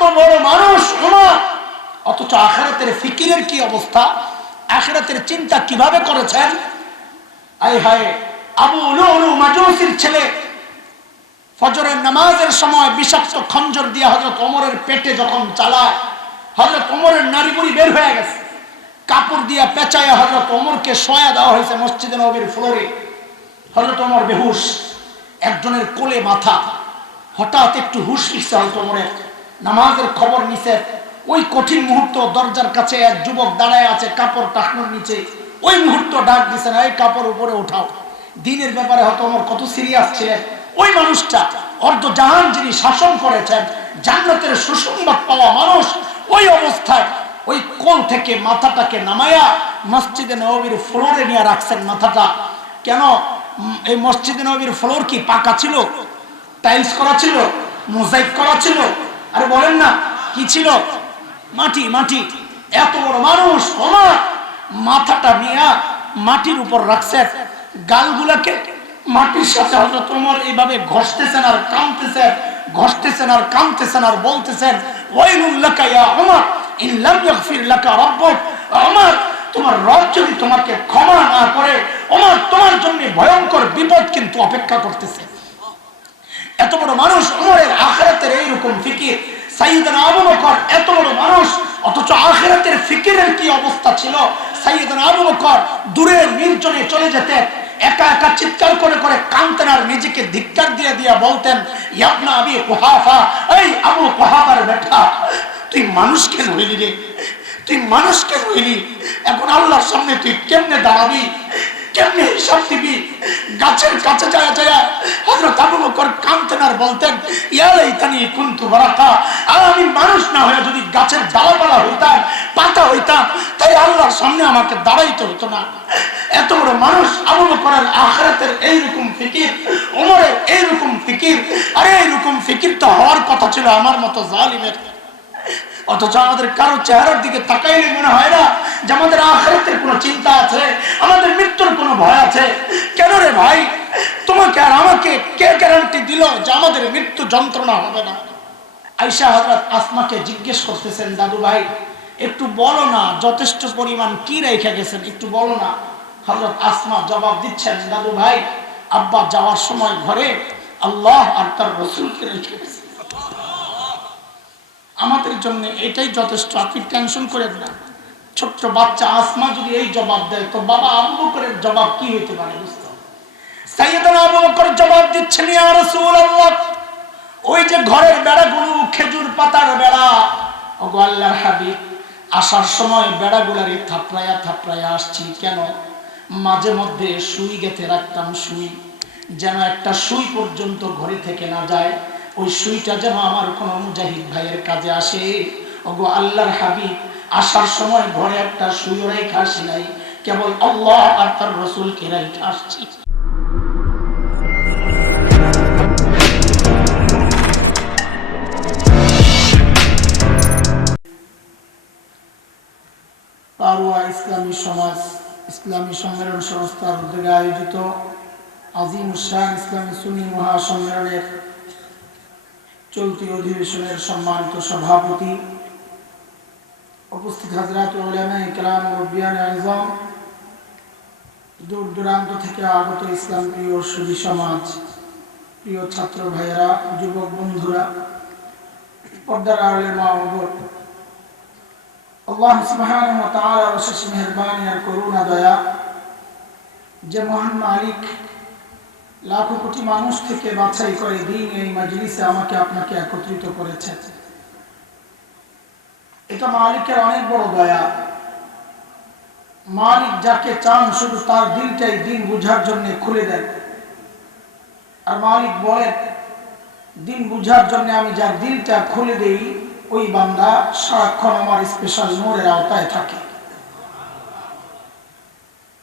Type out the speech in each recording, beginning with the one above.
এত বড় মানুষ ওমর, অথচ আখিরাতের ফিকিরের কি অবস্থা, আখিরাতের চিন্তা কিভাবে করেছেন। আয় হায়, আবু লুলু মাজুসির ছেলে ফজরের নামাজের সময় বিষাক্ত খঞ্জর দিয়ে হযরত ওমরের পেটে যখন চালায়, হযরত ওমরের নাড়িভুড়ি বের হয়ে গেছে। কাপড় দিয়ে পেঁচায় হযরত ওমরকে শোয়া দেওয়া হয়েছে মসজিদে নববীর ফ্লোরে। হযরত ওমর বেহুশ, একজনের কোলে মাথা। হঠাৎ একটু হুশ ফিরছে হযরত ওমরের, নামাজের খবর নিছে। ওই কঠিন মুহূর্ত দরজার কাছে এক যুবক দাঁড়ায় আছে কাপড় টাকনোর নিচে। ওই মুহূর্ত ডাক দিছেন, এই কাপড় উপরে উঠাও। দিনের ব্যাপারে হয়তো ওমর কত সিরিয়াস ছিলেন। ওই মানুষটা অর্ধ জাহান যিনি শাসন করেছেন, জান্নাতের সুসংবাদ পাওয়া মানুষ, ওই অবস্থায় ওই কোল থেকে মাথাটাকে নামায়া মসজিদে নববীর ফ্লোরে নিয়ে রাখছেন মাথাটা। কেন? এই মসজিদে নববীর ফ্লোর কি পাকা ছিল, টাইলস করা ছিল, মোজাইক করা ছিল? আরে বলেন না, কি ছিল? মাটি। মাটি। এত বড় মানুষ ওমর মাথাটা নিয়ে মাটির উপর রাখছেন, গালগুলাকে মাটির সাথে হযরত ওমর এইভাবে ঘষতেছেন আর কাঁদতেছেন, ঘষতেছেন আর কাঁদতেছেন আর বলতেছেন, ওয়াইলুল লাকা ইয়া ওমর ইন লাম ইয়াগফির লাকা রাব্বুক। ওমর, তোমার রব যদি তোমাকে ক্ষমা না করে, ওমর তোমার জন্য ভয়ঙ্কর বিপদ কিন্তু অপেক্ষা করতেছে। এত বড় মানুষ ওমরের আখিরাতের এইরকম ফিকির। সাইয়েদনা আবু বকর এত বড় মানুষ, অথচ আখিরাতের ফিকিরের কি অবস্থা ছিল। সাইয়েদনা আবু বকর দূরে নির্জনে চলে যেতেন, একা একা চিৎকার করে করে কাঁদতেন আর নিজেকে ধিক্কার দিয়ে দিয়ে বলতেন, ইবনা আবি কুহাফা, এই আবু কুহাফার বেটা, তুই মানুষ কেন হইলি রে? তুই মানুষ কেন হইলি? এখন আল্লাহর সামনে তুই কেমনে দাঁড়াবি, কেমনে হিসাব দিবি? গাছের কাছে যায় যায় হযরত আবু বকর কাঁদতেন আর বলতেন, ইয়া লাইতানি কুনতু বারাকা, আমি মানুষ না হয়ে যদি গাছের ডালপালা হইতাম, পাতা হইতাম, তাই আল্লাহর সামনে আমাকে দাঁড়াইতে হতো না। এত বড় মানুষ আবু বকরের আখিরাতের এইরকম ফিকির, ওমরের এইরকম ফিকির। আরে এইরকম ফিকির তো হওয়ার কথা ছিল আমার মতো জালিমের। অথচ আমাদের কারো চেহারার দিকে তাকাইলে মনে হয় না যে আমাদের আখিরাতের কোনো চিন্তা আছে, আমাদের মৃত্যুর কোনো ভয় আছে। কেন রে ভাই, তোমাকে আর আমাকে কে গ্যারান্টি দিল যে আমাদের মৃত্যু যন্ত্রণা হবে না? আয়েশা হযরত আসমাকে জিজ্ঞেস করতেছেন, দাদু ভাই একটু বলো না, যথেষ্ট পরিমাণ কি রেখে গেছেন, একটু বলো না। হযরত আসমা জবাব দিচ্ছেন, দাদু ভাই আব্বা যাওয়ার সময় ঘরে আল্লাহ আর তার রাসূলকে রেখে গেছেন। আমাদের জন্য এটাই যথেষ্ট, আপনি টেনশন করেন না। ছোট্ট বাচ্চা আসমা যদি এই জবাব দেয়, তো বাবা আবু বকরের জবাব কি হইতে পারে? সাইয়েদনা আবু বকর জবাব দিচ্ছেন, ইয়া রাসূলুল্লাহ, ওই যে ঘরের বেড়াগুলো খেজুর পাতার বেড়া, ওগো আল্লাহর হাবিব, আসার সময় বেড়াগুলারে থাপড়ায়া থাপড়ায়া আসছি। কেন? মাঝে মধ্যে সুই গেঁথে রাখতাম, সুই, যেন একটা সুই পর্যন্ত ঘরে থেকে না যায়, ওই সুইটা যেন আমার কোনো মুজাহিদ ভাইয়ের কাজে আসে। ওগো আল্লাহর হাবিব, আসার সময় ঘরে একটা সুইও রেখে আসি নাই, কেবল আল্লাহ আর তার রাসূলকে রেখে আসছি। পারুয়া ইসলামী সমাজ ইসলামী সম্মেলন সংস্থার উদ্যোগে আয়োজিত আজিম শান ইসলামী সুন্নি মহাসম্মেলনের চলতি অধিবেশনের সম্মানিত সভাপতি, উপস্থিত হযরত উলামায়ে কেরাম, মুরব্বিয়ানে আযম, দূর দূরান্ত থেকে আগত ইসলাম প্রিয় সুধী সমাজ, প্রিয় ছাত্র ভাইয়েরা, যুবক বন্ধুরা, পর্দার আড়ালের মা ও বোন, আল্লাহ সুবহানাহু ওয়া তাআলার অশেষ মেহেরবানি আর করুণা দয়া, যে মহান মালিক লাখো কোটি মানুষ থেকে বাছাই করে দিন এই মাজলিসে আমাকে আপনাকে একত্রিত করেছে, এটা মালিকের অনেক বড় দয়া। মালিক যাকে চান শুধু তার দিলটাই দিন বুঝার জন্য খুলে দেন। আর মালিক বলেন, দিন বুঝার জন্য আমি যার দিলটা খুলে দেই, ওই বান্দা সারাক্ষণ আমার স্পেশাল নূরের আওতায় থাকে।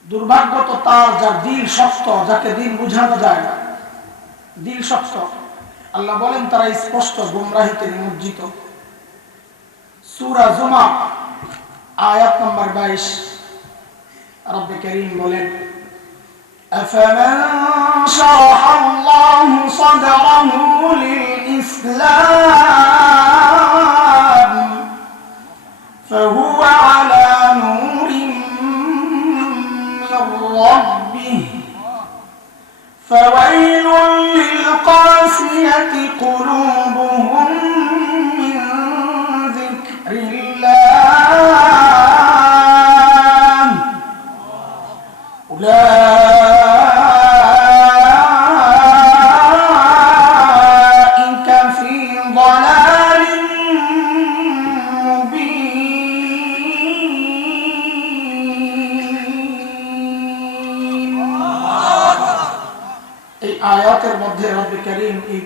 দুর্ভাগ্য তো তার যার দিল শক্ত, যাকে দিন বুঝানো যায় না, দিল শক্ত। আল্লাহ বলেন তারা স্পষ্ট গুমরাহিতে নিমজ্জিত। সূরা জুমা আয়াত নম্বর 22, রব্বে কারীম বলেন, আফামান শারাহাল্লাহু সাদরাহু লিল ইসলাম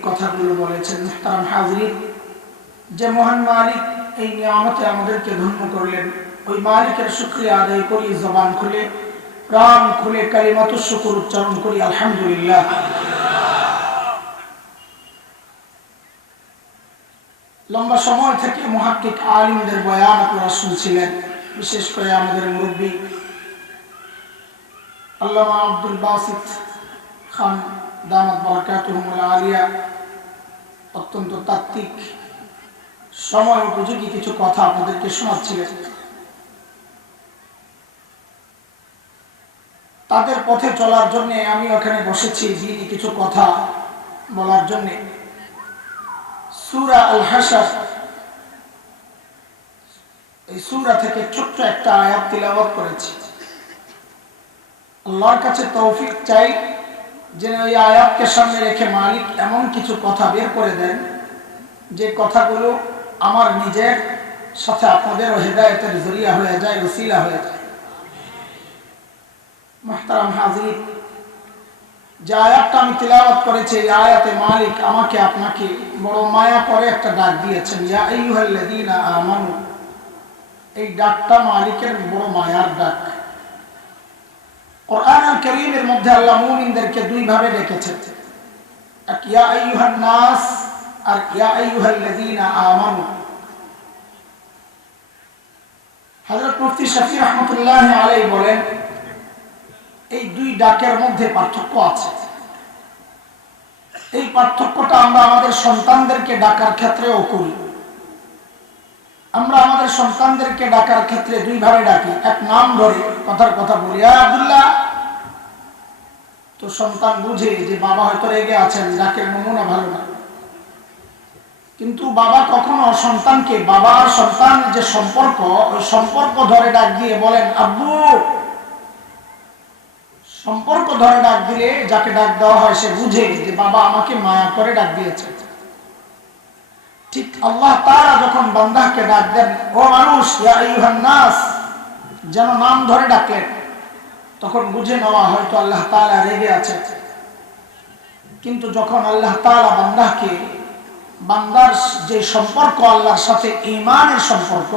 কথাগুলো বলেছেন। মুহতারাম হাজিরিন, যে মহান মালিক এই নিয়ামতে আমাদেরকে ধন্য করলেন, ওই মালিকের শুকরিয়া আদায় করি, জবান খুলে প্রাণ খুলে কালিমাতুশ শুকর উচ্চারণ করি আলহামদুলিল্লাহ। লম্বা সময় থেকে মুহাক্কিক আলিমদের বয়ান আপনারা শুনছিলেন, বিশেষ করে আমাদের মুরব্বী আল্লামা আব্দুল বাসিত খান দামাত বারাকাতুহুল আলিয়া অত্যন্ত তাত্ত্বিক সময় উপযোগী কিছু কথা আপনাদেরকে শোনাচ্ছিলেন। তাদের পথে চলার জন্য আমি ওখানে বসেছি দিদি কিছু কথা বলার জন্য। সূরা আল হাশর, এই সূরা থেকে ছোট্ট একটা আয়াত তিলাওয়াত করেছি। আল্লাহর কাছে তৌফিক চাই যেন এই আয়াতকে সামনে রেখে মালিক এমন কিছু কথা বের করে দেন যে কথাগুলো আমার নিজের সাথে আপনাদেরও হেদায়েতের জরিয়া হয়ে যায়, ওসিলা হয়ে যায়। মুহতারাম হাজির, যে আয়াতটা আমি তিলাওয়াত করেছি, এই আয়াতে মালিক আমাকে আপনাকে বড় মায়া করে একটা ডাক দিয়েছেন, ইয়া আইয়ুহাল্লাযীনা আমানু। এই ডাকটা মালিকের বড় মায়ার ডাক। কোরআনুল কারীমের মধ্যে আল্লাহ মুমিনদেরকে দুই ভাবে ডেকেছেন, এক ইয়া আইয়ুহান নাস আর ইয়া আইয়ুহাল্লাযীনা আমানু। হযরত মুফতি শফি রাহমাতুল্লাহি আলাইহি বলেন, এই দুই ডাকের মধ্যে পার্থক্য আছে। এই পার্থক্যটা আমরা আমাদের সন্তানদেরকে ডাকার ক্ষেত্রেও করি। আমরা আমাদের সন্তানদেরকে ডাকার ক্ষেত্রে দুই ভাবে ডাকি, এক নাম ধরে কথার কথা বলি, ইয়া আব্দুল্লাহ। তো সন্তান বুঝে যে বাবা হয়তো রেগে আছেন, ডাকের নমুনা ভালো না। কিন্তু বাবা কখনো সন্তানকে, বাবা আর সন্তান যে সম্পর্ক, ওই সম্পর্ক ধরে ডাক দিয়ে বলেন আব্বু। সম্পর্ক ধরে ডাক দিলে যাকে ডাক দেওয়া হয় সে বুঝে যে বাবা আমাকে মায়া করে ডাক দিয়েছে। ঠিক আল্লাহ তাআলা যখন বান্দাকে ডাক দেন, ও মানুষ, ইয়া আইয়ুহান নাস, যেন নাম ধরে ডাকেন, তখন বুঝে নেওয়া হয়তো আল্লাহ তাআলা রেগে আছে। কিন্তু যখন আল্লাহ তাআলা বান্দাকে, বান্দার যে সম্পর্ক আল্লাহর সাথে ঈমানের সম্পর্ক,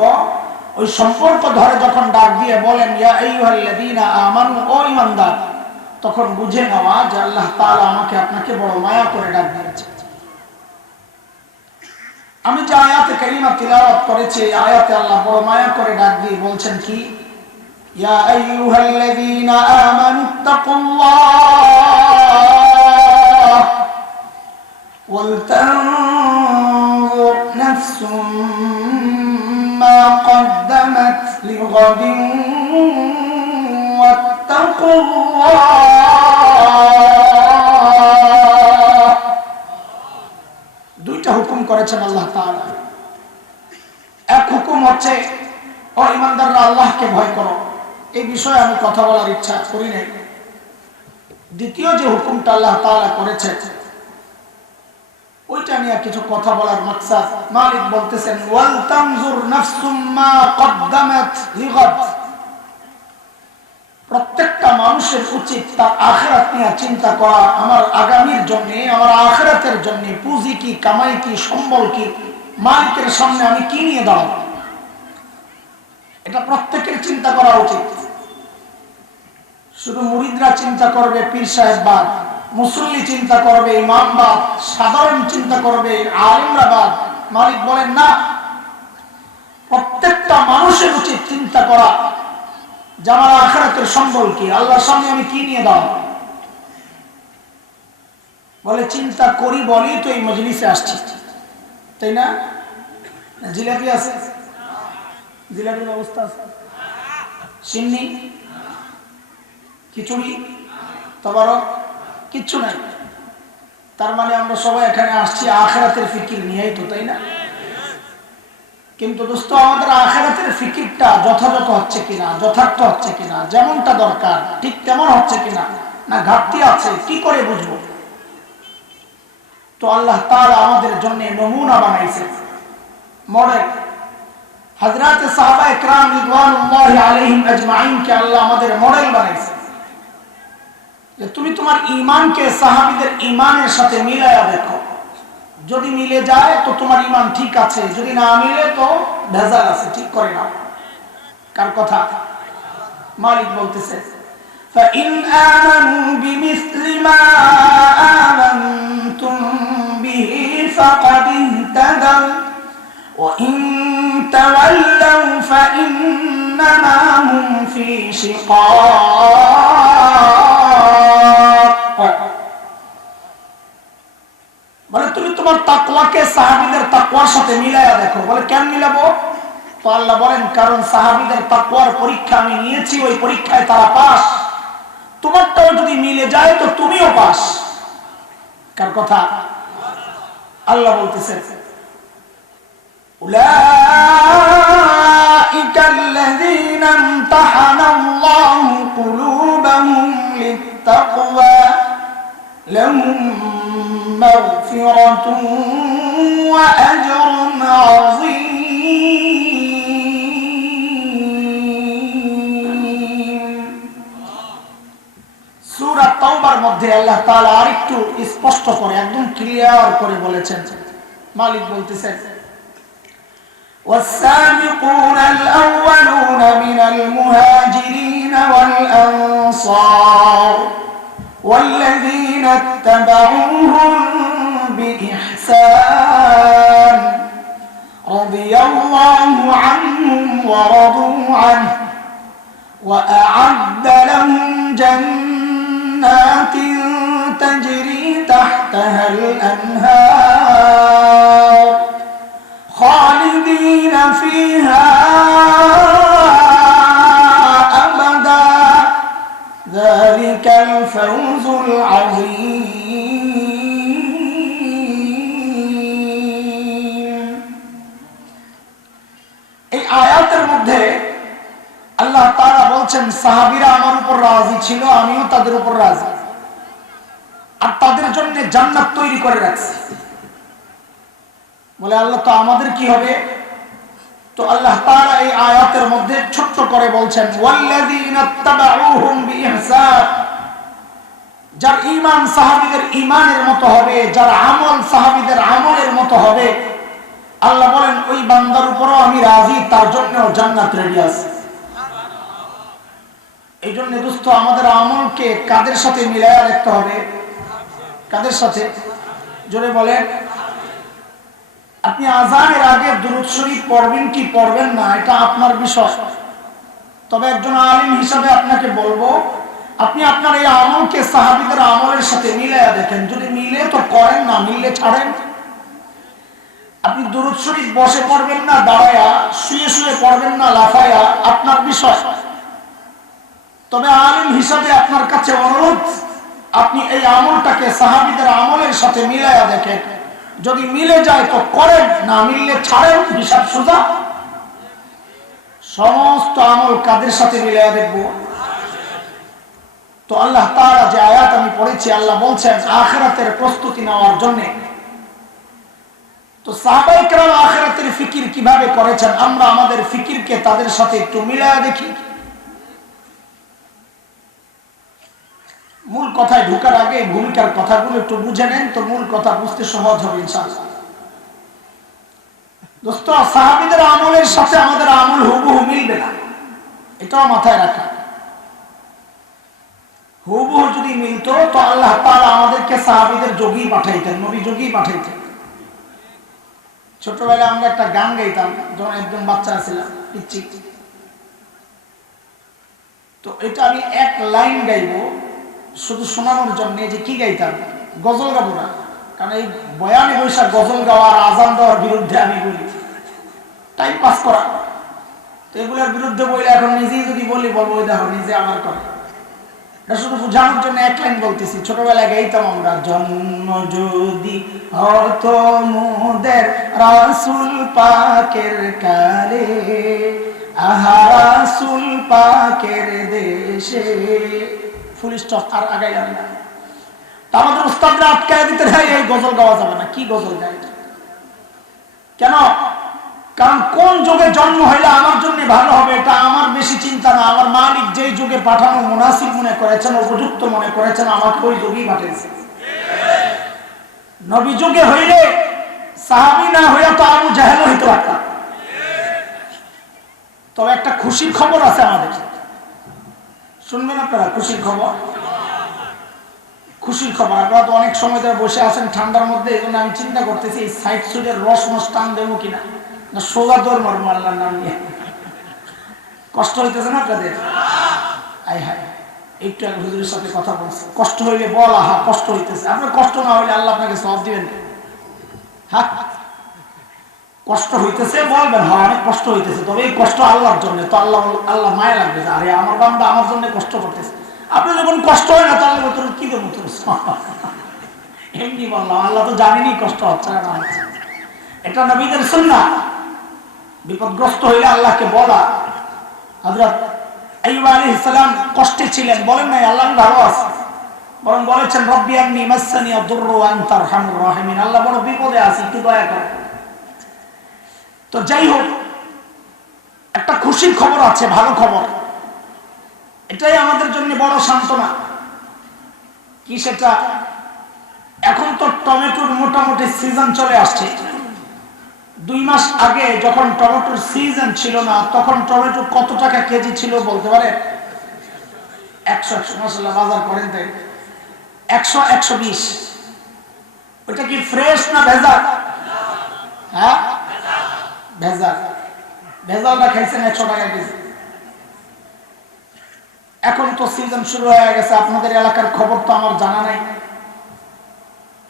ওই সম্পর্ক ধরে যখন ডাক দিয়ে বলেন ইয়া আইয়ুহাল্লাযীনা আমানু, ও ঈমানদার, তখন বুঝে নেওয়া যে আল্লাহ তাআলা আমাকে আপনাকে বড় মায়া করে ডাক দিয়েছে। আমি যে আয়াতে কারিমা তিলাওয়াত করেছি, এই আয়াতে আল্লাহ বড় মায়া করে ডাক দিয়ে বলছেন কি, ইয়া আইয়ুহাল্লাযীনা আমানুত্তাকুল্লাহ ওয়াল তানজুর নাফসুম মা কদ্দামাত লিগাদিন ওয়াত্তাকুল্লাহ। দুইটা হুকুম করেছেন আল্লাহ তাআলা। এক হুকুম হচ্ছে, ও ঈমানদাররা আল্লাহকে ভয় করো। এই বিষয়ে আমি কথা বলার ইচ্ছা করি নাই। দ্বিতীয় যে হুকুমটা আল্লাহ তাআলা করেছেন, ওইটা নিয়ে কিছু কথা বলার মাকসাদ। মালিক বলতেছেন ওয়াল তানজুর নাফসুম মা কদ্দামাত লিগাদ। প্রত্যেকটা মানুষের উচিত তার আখিরাত নিয়ে চিন্তা করা। আমার আগামীর জন্য, আমার আখিরাতের জন্য পুঁজি কি, কামাই কি, সম্বল কি, মালিকের সামনে আমি কি নিয়ে দাঁড়াবো, এটা প্রত্যেকের চিন্তা করা উচিত। শুধু মুরিদরা চিন্তা করবে পীর সাহেববাদ, মুসল্লি চিন্তা করবে ইমামবাদ, সাধারণ চিন্তা করবে আলেমরাবাদ। মালিক বলেন না, প্রত্যেকটা মানুষের উচিত চিন্তা করা যে আমার আখিরাতের সম্বল কি, আল্লাহর সামনে আমি কি নিয়ে দাঁড়াবো। বলে চিন্তা করি বলি তো এই মজলিসে আসছি, তাই না? জিলাপি আছে, জিলাপির ব্যবস্থা আছে, সিন্নি, খিচুড়ি, তবারক, কিচ্ছু নাই। তার মানে আমরা সবাই এখানে আসছি আখিরাতের ফিকির নিয়েই তো, তাই না? কিন্তু দোস্ত, আমাদের আখিরাতের ফিকিরটা যথাযথ হচ্ছে কিনা, যথার্থ হচ্ছে কিনা, যেমনটা দরকার ঠিক তেমন হচ্ছে কিনা, না ঘাটতি আছে, কি করে বুঝবো? তো আল্লাহ তাআলা আমাদের জন্য নমুনা বানাইছে, মডেল। হযরতে সাহাবায়ে কেরাম রিদওয়ানুল্লাহি আলাইহিম আজমাইন কে আল্লাহ আমাদের মডেল বানাইছে যে তুমি তোমার ঈমানকে সাহাবীদের ঈমানের সাথে মিলায়া দেখো। যদি মিলে যায় তো তোমার ঈমান ঠিক আছে, যদি না মিলে তো ভেজাল আছে, ঠিক করে নাও। কার কথা? মালিক বলতেছে فَإِنْ آمَنُوا بِمِثْلِ مَا آمَنْتُمْ بِهِ فَقَدِ اهْتَدَوْا وَإِنْ تَوَلَّوْا فَإِنَّمَا هُمْ فِي شِقَاقٍ। বলে তুমি তোমার তাকওয়াকে সাহাবীদের তাকওয়ার সাথে মিলায়া দেখো। বলে কেন মিলাবো? তো আল্লাহ বলেন কারণ সাহাবীদের তাকওয়ার পরীক্ষা আমি নিয়েছি, ওই পরীক্ষায় তারা পাস। তোমারটাও যদি মিলে যায় তো তুমিও পাস। কার কথা? আল্লাহ বলতেছেন উলাইকা আল্লাযীনা ইমতাহানাল্লাহু কুলুবাহুম লিত্তাকওয়া লাহুম মাগফিরাতুন ওয়া আজরুন আযীম। সূরা তাওবার মধ্যে আল্লাহ তাআলা আরেকটু স্পষ্ট করে একদম ক্লিয়ার করে বলেছেন। মালিক বলতেছেন والسابقون الأولون من المهاجرين والأنصار والذين اتبعوهم بإحسان رضي الله عنهم ورضوا عنه وأعد لهم جنات تجري تحتها الأنهار خالدين فيها أبدا ذلك الفوز العظيم। এই আয়াতের মধ্যে আল্লাহ তাআলা বলছেন সাহাবীরা আমার উপর রাজি ছিল, আমিও তাদের উপর রাজি, আর তাদের জন্য জান্নাত তৈরি করে রাখছি। বলে আল্লাহ তো আমাদের কি হবে? তো আল্লাহ তাআলা এই আয়াতের মধ্যে ছোট্ট করে বলছেন ওয়াল্লাযীনা তাবাউহুম বিইহসান, যার ঈমান সাহাবীদের ঈমানের মতো হবে, যার আমল সাহাবীদের আমলের মতো হবে, আল্লাহ বলেন ওই বান্দার উপরও আমি রাজি, তার জন্যও জান্নাত রেডি আছে। এই জন্য দোস্ত আমাদের আমলকে কাদের সাথে মিলায়া রাখতে হবে? কাদের সাথে? জোরে বলেন। আপনি আযানের আগে দুরূদ শরীফ পড়বেন কি পড়বেন না এটা আপনার বিষয়, তবে একজন আলিম হিসাবে আপনাকে বলবো আপনি আপনার এই আমলকে সাহাবীদের আমলের সাথে মিলায়া দেখেন, যদি মিলে তো করেন, না মিললে ছাড়েন। আপনি দুরূদ শরীফ বসে পড়বেন না দাঁড়ায়া, শুয়ে শুয়ে পড়বেন না লাফায়া, আপনার বিষয়। তবে আলিম হিসাবে আপনার কাছে অনুরোধ, আপনি এই আমলটাকে সাহাবীদের আমলের সাথে মিলায়া দেখেন, যদি মিলে যায় তো করেন, না মিললে ছাড়েন, হিসাব সোজা। সমস্ত আমল কাদের সাথে মিলায়া দেখব? তো আল্লাহ তাআলা যে আয়াত আমি পড়েছি, আল্লাহ বলছেন আখিরাতের প্রস্তুতি নেওয়ার জন্য। তো সাহাবায়ে কেরাম আখিরাতের ফিকির কিভাবে করেছেন, আমরা আমাদের ফিকিরকে তাদের সাথে একটু মিলায়া দেখি। মূল কথায় ঢোকার আগে ভূমিকার কথাগুলো একটু বুঝে নেন, তো মূল কথা বুঝতে সহজ হবে ইনশাআল্লাহ। দোস্ত সাহাবীদের আমলের সাথে আমাদের আমল হুবহু মিলবে না, এটাও মাথায় রাখা। হুবহু যদি মিলতো তো আল্লাহ তাআলা আমাদেরকে সাহাবীদের যোগী পাঠাইতেন, নবী যোগী পাঠাইতেন। ছোটবেলায় আমরা একটা গান গাইতাম যখন একদম বাচ্চা ছিলাম, পিচ্চি। তো এটা আমি এক লাইন গাইবো শুধু শোনানোর জন্য, যে কি গাইতাম, গজল গাবো না, কারণ এই বয়ানে বৈশাখ গজল গাওয়া আর আজান দেওয়ার বিরুদ্ধে আমি বলি, টাইম পাস করা। তো এগুলোর বিরুদ্ধে বলে এখন নিজেই যদি বলি, বলবো ওই দেখো নিজে আমার করে। এটা শুধু বোঝানোর জন্য এক লাইন বলতেছি। ছোটবেলায় গাইতাম আমরা, জন্ম যদি হতো মোদের রাসূল পাকের কালে, আহা রাসূল পাকের দেশে, ফুল স্টপ, আর আগাইলাম না। তা আমাদের উস্তাদরা আটকায় দিতে, হয় এই গজল গাওয়া যাবে না। কি গজল গায়? কেন? কারণ কোন যুগে জন্ম হইলে আমার জন্য ভালো হবে এটা আমার বেশি চিন্তা না। আমার মালিক যেই যুগে পাঠানো মুনাসিব মনে করেছেন, উপযুক্ত মনে করেছেন, আমাকে ওই যুগেই পাঠিয়েছে। নবী যুগে হইলে সাহাবী না হইয়া তো আবু জাহেল হইতে পারতাম। তবে একটা খুশির খবর আছে আমাদের, শুনবেন আপনারা? খুশির খবর, খুশির খবর। আপনারা তো অনেক সময় ধরে বসে আছেন ঠান্ডার মধ্যে, এই জন্য আমি চিন্তা করতেছি এই সাইড সুইডের রস মস টান দেবো কিনা, না সোজা দৌড় মারবো আল্লাহর নাম নিয়ে। কষ্ট হইতেছে না আপনাদের? আই হাই, একটু এক হুজুরের সাথে কথা বলছে, কষ্ট হইলে বল আহা কষ্ট হইতেছে। আপনার কষ্ট না হইলে আল্লাহ আপনাকে সওয়াব দিবেন। হ্যাঁ, কষ্ট হইতেছে বলবেন হ্যাঁ অনেক কষ্ট হইতেছে, তবে এই কষ্ট আল্লাহর জন্য। তো আল্লাহ আল্লাহ মায়া লাগবে যে আরে আমার বান্দা আমার জন্য কষ্ট করতেছে। আপনি যখন কষ্ট হয় না তাহলে তোর কি দেবো তোর, এমনি বললাম। আল্লাহ তো জানেনি কষ্ট হচ্ছে না হচ্ছে। এটা নবীদের সুন্নাহ। বিপদগ্রস্ত হইলে আল্লাহকে বলা। হযরত আইয়ুব আলাইহিস সালাম কষ্টে ছিলেন, বলেন নাই আল্লাহ আমি ভালো আছি, বরং বলেছেন রব্বি আন্নী মাসসানি আদ-দুররু ওয়া আনতা আরহামুর রাহিমিন, আল্লাহ বড় বিপদে আছি একটু দয়া করো। তো যাই হোক, একটা খুশির খবর আছে, ভালো খবর। এটাই আমাদের জন্য বড় সান্ত্বনা। কি সেটা? এখন তো টমেটোর মোটামুটি সিজন চলে আসছে। 2 মাস আগে যখন টমেটোর সিজন ছিল না, তখন টমেটো কত টাকা কেজি ছিল বলতে পারে? 100 মাসাল্লাহ বাজার করেন তাই 100 120। ওইটা কি ফ্রেশ না ভেজাল? হ্যাঁ ভেজাল। ভেজালটা খাইছেন 100 টাকা কেজি। এখন তো সিজন শুরু হয়ে গেছে, আপনাদের এলাকার খবর তো আমার জানা নাই।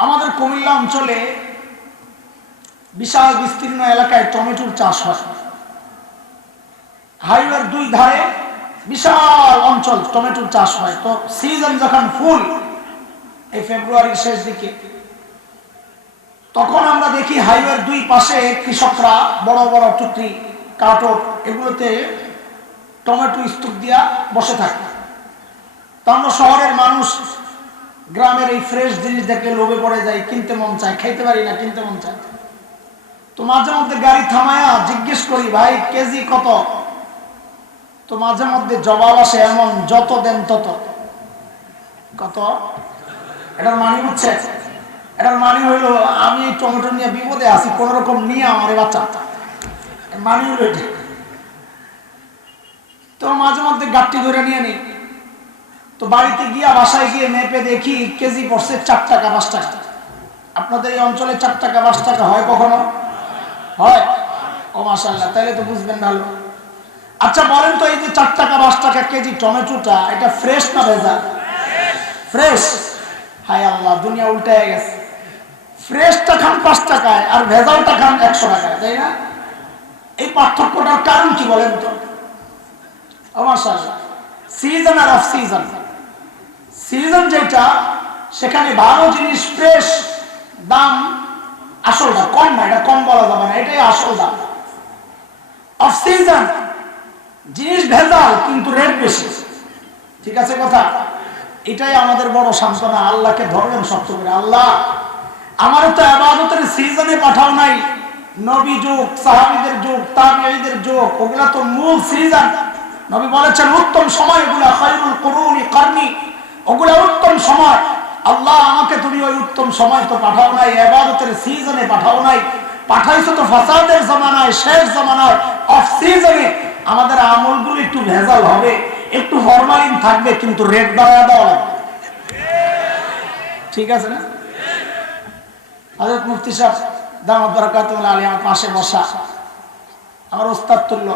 আমাদের কুমিল্লা অঞ্চলে বিশাল বিস্তীর্ণ এলাকায় টমেটোর চাষ হয়। হাইওয়ের 2 ধারে বিশাল অঞ্চল টমেটোর চাষ হয়। তো সিজন যখন ফুল, এই ফেব্রুয়ারির শেষ দিকে, তখন আমরা দেখি হাইওয়ের 2 পাশে কৃষকরা বড় বড় টুকরি কার্টন এগুলোতে টমেটো স্তূপ দিয়া বসে থাকে। তো আমরা শহরের মানুষ গ্রামের এই ফ্রেশ জিনিস দেখে লোভে পড়ে যাই, কিনতে মন চায়, খাইতে পারি না, কিনতে মন চায়। তো মাঝে মধ্যে গাড়ি থামায়া জিজ্ঞেস করি ভাই কেজি কত? তো মাঝে মধ্যে জবাব আসে এমন, যত দেন তত। কত? এটার মানে হচ্ছে, এটার মানে হইলো আমি টমেটো নিয়ে বিপদে আছি, কোন রকম নিয়ে আমার বাচ্চা মানে হইলো এটা। তো মাঝে মধ্যে গাড়ি ধরে নিয়ে নিই। তো বাড়িতে গিয়া বাসায় গিয়ে মেপে দেখি কেজি পড়ছে 4 টাকা 5 টাকা। আপনাদের এই অঞ্চলে 4 টাকা 5 টাকা হয় কখনো? হয়? ও মাশাআল্লাহ, তাহলে তো বুঝবেন ভালো। আচ্ছা বলেন তো, এই যে 4 টাকা 5 টাকা কেজি টমেটোটা, এটা ফ্রেশ না ভেজাল? ফ্রেশ। হায় আল্লাহ, দুনিয়া উল্টায় গেছে। ফ্রেশটা খান 5 টাকায় আর ভেজালটা খান 100 টাকায়, তাই না? এই পার্থক্যটার কারণ কি বলেন তো? ও মাশাআল্লাহ, সিজন আর অফ সিজন। সিজন যেটা, সেখানে ভালো জিনিস ফ্রেশ, দাম আসল দাম, কম না, এটা কম বলা যাবে না, এটাই আসল দাম। অফ সিজন জিনিস ভেজাল কিন্তু রেট বেশি। ঠিক আছে কথা? এটাই আমাদের বড় সান্ত্বনা। আল্লাহকে ধরবেন শক্ত করে, আল্লাহ আমার তো ইবাদতের সিজনে পাঠাও নাই। নবী যুগ, সাহাবীদের যুগ, তাবেঈদের যুগ, ওগুলা তো মূল সিজন। নবী বলেছেন উত্তম সময় ওগুলা, খায়রুল কুরুনি কারনি, ওগুলা উত্তম সময়। আল্লাহ আমাকে তুমি ওই উত্তম সময় তো পাঠাও নাই, ইবাদতের সিজনে পাঠাও নাই, পাঠাইছো তো ফাসাদের জামানায়, শেষ জামানায়, অফ সিজনে। আমাদের আমলগুলো একটু ভেজাল হবে, একটু ফরমালিন থাকবে, কিন্তু রেট বাড়ায় দেওয়া লাগবে। ঠিক আছে না? হযরত মুফতি সাহেব দামাত বারাকাতুল্লাহ আলাইহি আমার পাশে বসা, আমার ওস্তাদ তুল্য।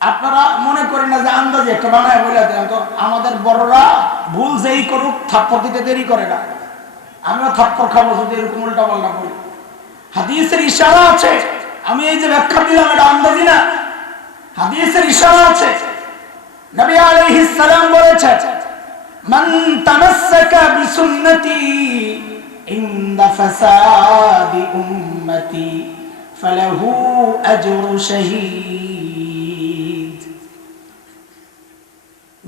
আপনারা মনে করেন না যে আন্দাজে একটা বানায় বলে দেন, তো আমাদের বড়রা ভুল যেই করুক থাপ্পড় দিতে দেরি করে না। আমিও থাপ্পড় খাবো যদি এরকম উল্টা পাল্টা করি। হাদিসের ইশারা আছে, আমি এই যে ব্যাখ্যা দিলাম এটা আন্দাজি না, হাদিসের ইশারা আছে। নবী আলাইহিস সালাম বলেছেন মান তামাসসাকা বিসুন্নতি ইনদা ফাসাদি উম্মতি ফালাহু আজরু শাহীদ।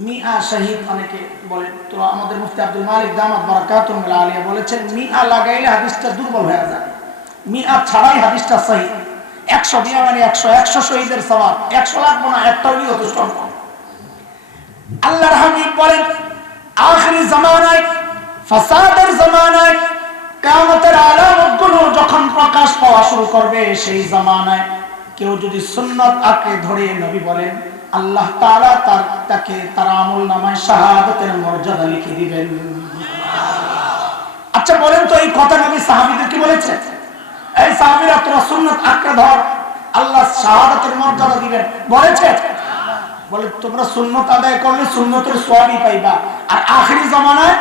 মিআ শাহীদ অনেকে বলেন, তো আমাদের মুফতি আব্দুল মালিক দামাত বারাকাতুল্লাহ আলাইহি বলেছেন মিআ লাগাইলে হাদিসটা দুর্বল হয়ে যায়, মিআ ছাড়াই হাদিসটা সহিহ। 100 মিয়া মানে 100 শহীদের সওয়াব, 100 লাগবে না, একটাও যথেষ্ট। আল্লাহর হাবিব বলেন আখিরি জামানায়, ফাসাদের জামানায় কিয়ামতের আলামতগুলো যখন প্রকাশ পাওয়া শুরু করবে, সেই জামানায় কেউ যদি সুন্নাত আঁকড়ে ধরে, নবী বলেন আল্লাহ তাআলা তাকে তার আমলনামায় শাহাদাতের মর্যাদা লিখে দিবেন। আচ্ছা বলেন তো, এই কথা নবী সাহাবীদেরকে বলেছে? এই সাহাবীরা তোরা সুন্নাত আঁকড়ে ধর, আল্লাহ শাহাদাতের মর্যাদা দিবেন বলেছে? বলে তোমরা সুন্নত আদায় করলে সুন্নতের সওয়াবই পাইবা, আর আখেরি জামানায়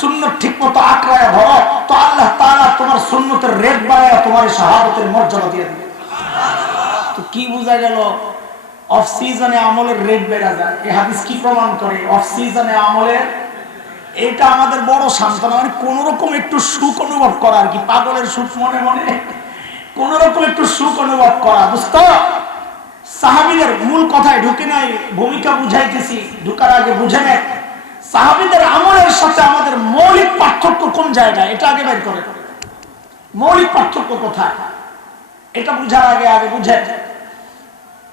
সুন্নত ঠিকমতো আঁকড়ায় ধরো তো আল্লাহ তাআলা তোমার সুন্নতের রেট বাড়ায় তোমার শাহাদাতের মর্যাদা দিয়ে দিবে। তো কি বোঝা গেল? অফ সিজনে আমলের রেট বেড়ে যায়। এই হাদিস কি প্রমাণ করে? অফ সিজনে আমলের, এটা আমাদের বড় সান্ত্বনা। মানে কোন রকম একটু সুখ অনুভব করা আর কি, পাগলের সুখ মনে মনে কোন রকম একটু সুখ অনুভব করা। বুঝত? সাহাবীদের মূল কথায় ঢুকে নাই, ভূমিকা বুঝাইতেছি, ঢুকার আগে বুঝে নেয় সাহাবীদের আমলের সাথে আমাদের মৌলিক পার্থক্য কোন জায়গায়, এটা আগে বের করে। মৌলিক পার্থক্য কোথায় এটা বুঝার আগে বুঝে।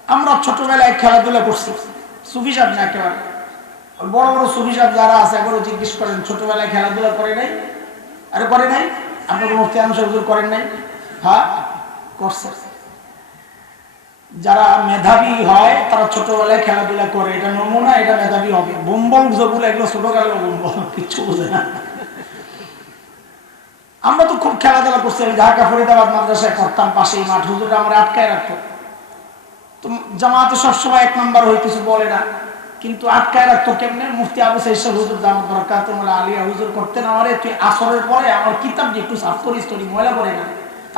আমরা ছোটবেলায় খেলাধুলা করছি, সুফি সাহেব না একেবারে বড় বড় সুফি সাহেব যারা আছে এগুলো জিজ্ঞেস করেন ছোটবেলায় খেলাধুলা করে নাই? আরে করে নাই? আপনাকে মুফতি আনসার হুজুর করেন নাই? হ্যাঁ করছে। যারা মেধাবী হয় তারা ছোটবেলায় খেলাধুলা করে, এটা নমুনা, এটা মেধাবী হবে। বোম্বল যেগুলো এগুলো ছোটকালে বোম্বল, কিচ্ছু বোঝে না। আমরা তো খুব খেলাধুলা করছি। আমি ঢাকা ফরিদাবাদ মাদ্রাসায় পড়তাম, পাশেই মাঠ, হুজুর আমরা আটকায় রাখতো। তো জামাতে সবসময় 1 নম্বর হয়ে কিছু বলে না, কিন্তু আটকায় রাখতো কেমনে? মুফতি আবু সাইদ হুজুর দামাত বরকাতুহুল আলিয়া হুজুর করতেন, আমারে তুই আসরের পরে আমার কিতাব দিয়ে একটু সাফ করিস, তোর ময়লা করে না।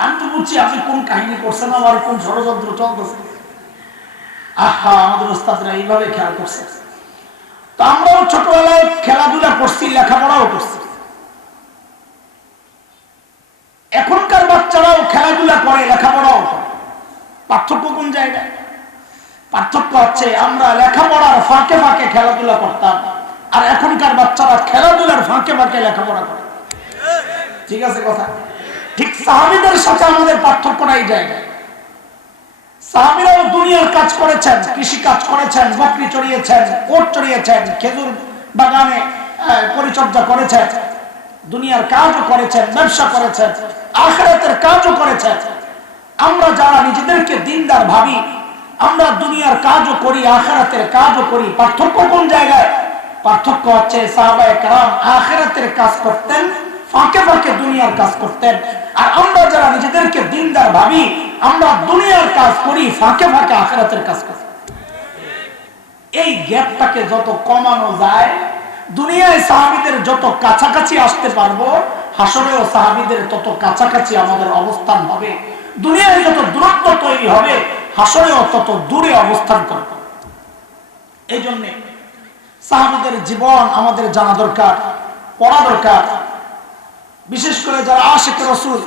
আমি তো বুঝছি আপনি কোন কাহিনী করছেন, আমার কোন ষড়যন্ত্র চলতেছে। আহা, আমাদের ওস্তাদরা এইভাবে খেয়াল করছে। তো আমরাও ছোটবেলায় খেলাধুলা করছি, লেখাপড়াও করছি। এখনকার বাচ্চারাও খেলাধুলা করে, লেখাপড়াও করে। পার্থক্য কোন জায়গায়? পার্থক্য হচ্ছে আমরা লেখাপড়ার ফাঁকে ফাঁকে খেলাধুলা করতাম, আর এখনকার বাচ্চারা খেলাধুলার ফাঁকে ফাঁকে লেখাপড়া করে। ঠিক আছে কথা? ঠিক সাহাবীদের সাথে আমাদের পার্থক্যটা এই জায়গায়। সাহাবীরাও দুনিয়ার কাজ করেছেন, কৃষি কাজ করেছেন, বকরি চড়িয়েছেন, ওট চড়িয়েছেন, খেজুর বাগানে পরিচর্যা করেছেন, দুনিয়ার কাজও করেছেন, ব্যবসা করেছেন, আখিরাতের কাজও করেছেন। আমরা যারা নিজেদেরকে দিনদার ভাবি, আমরা দুনিয়ার কাজও করি, আখিরাতের কাজও করি। পার্থক্য কোন জায়গায়? পার্থক্য হচ্ছে সাহাবায়ে কেরাম আখিরাতের কাজ করতেন, ফাঁকে ফাঁকে দুনিয়ার কাজ করতেন। আর আমরা যারা নিজেদেরকে দিনদার ভাবি, আমরা দুনিয়ার কাজ করি, ফাঁকে ফাঁকে আখিরাতের কাজ করি। এই গ্যাপটাকে যত কমানো যায়, দুনিয়ায় সাহাবীদের যত কাছাকাছি আসতে পারবো, হাসরেও সাহাবীদের তত কাছাকাছি আমাদের অবস্থান হবে। দুনিয়ায় যত দূরত্ব তৈরি হবে, হাসরেও তত দূরে অবস্থান করবে। এই জন্য সাহাবীদের জীবন আমাদের জানা দরকার, পড়া দরকার। বিশেষ করে যারা আশিক রাসূল,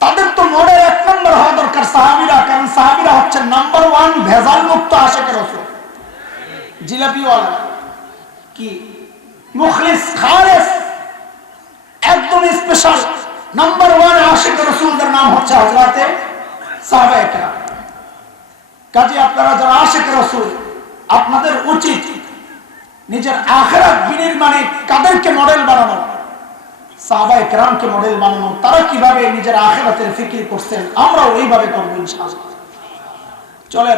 তাদের তো মডেল 1 নম্বর হওয়া দরকার সাহাবীরা। কারণ সাহাবীরা হচ্ছে নাম্বার 1 ভেজাল মুক্ত আশিক রাসূল, জিলাপিওয়ালা, কি মুখলিস, খালেস, একদম স্পেশাল নাম্বার 1 আশিক রাসূলদের নাম হচ্ছে হযরতে সাহাবায়ে কেরাম। কাজে আপনারা যারা আশিক রাসূল, আপনাদের উচিত নিজের আখিরাত বিনির্মাণে কাদেরকে মডেল বানানো? সাহাবায়ে কেরামকে মডেল বানানো। তারা কিভাবে নিজের আখিরাতের ফিকির করতেন, আমরাও এইভাবে করব ইনশাআল্লাহ। চলে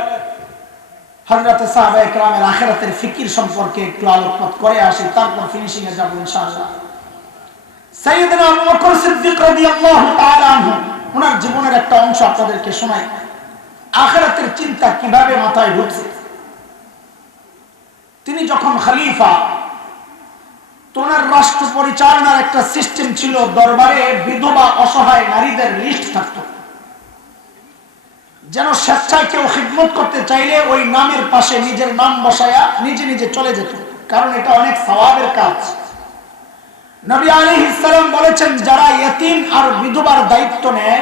হযরতে সাহাবায়ে কেরামের আখিরাতের ফিকির সম্পর্কে একটু আলোকপাত করে আসি, তারপর ফিনিশিং এ যাব ইনশাআল্লাহ। সাইয়েদনা আবু বকর সিদ্দিক রাদিয়াল্লাহু তাআলা আনহু, ওনার জীবনের একটা অংশ আপনাদেরকে শোনাই। আখিরাতের চিন্তা কিভাবে মাথায় ঢুকছে। তিনি যখন খলিফা, ওনার রাষ্ট্র পরিচালনার একটা সিস্টেম ছিল। দরবারে বিধবা অসহায় নারীদের লিস্ট থাকতো, যেন স্বেচ্ছায় কেউ খিদমত করতে চাইলে ওই নামের পাশে নিজের নাম বসায়া নিজে নিজে চলে যেত, কারণ এটা অনেক সওয়াবের কাজ। নবী আলাইহিস সালাম বলেছেন, যারা ইতিম আর বিধবার দায়িত্ব নেয়,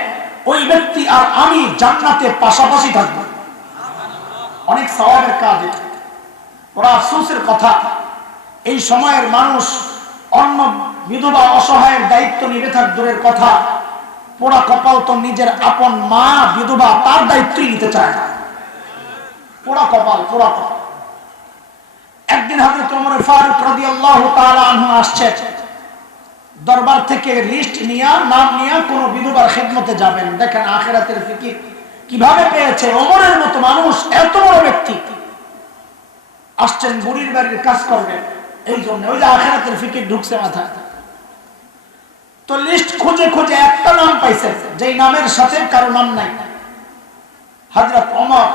ওই ব্যক্তি আর আমি জান্নাতে পাশাপাশি থাকব। অনেক সওয়াবের কাজ এটা। বড় আফসোসের কথা, এই সময়ের মানুষ অন্য বিধবা অসহায়ের দায়িত্ব নিবে থাক দূরের কথা, পোড়া কপাল তো নিজের আপন মা বিধবা, তার দায়িত্বই নিতে চায় না। পোড়া কপাল, পোড়া কপাল। একদিন হযরত ওমর ফারুক রাদিয়াল্লাহু তাআলা আনহু আসছে, দরবার থেকে লিস্ট নিয়ে নাম নিয়ে কোন বিধবার খেদমতে যাবেন। দেখেন আখিরাতের ফিকির কিভাবে পেয়েছে। ওমরের মতো মানুষ, এত বড় ব্যক্তি আসছেন বুড়ির বাড়ির কাজ করবেন, এই জন্য ওই যে আখিরাতের ফিকির ঢুকছে মাথায়। তো লিস্ট খুঁজে খুঁজে একটা নাম পাইছেন, যেই নামের সাথে কারো নাম নাই। হযরত ওমর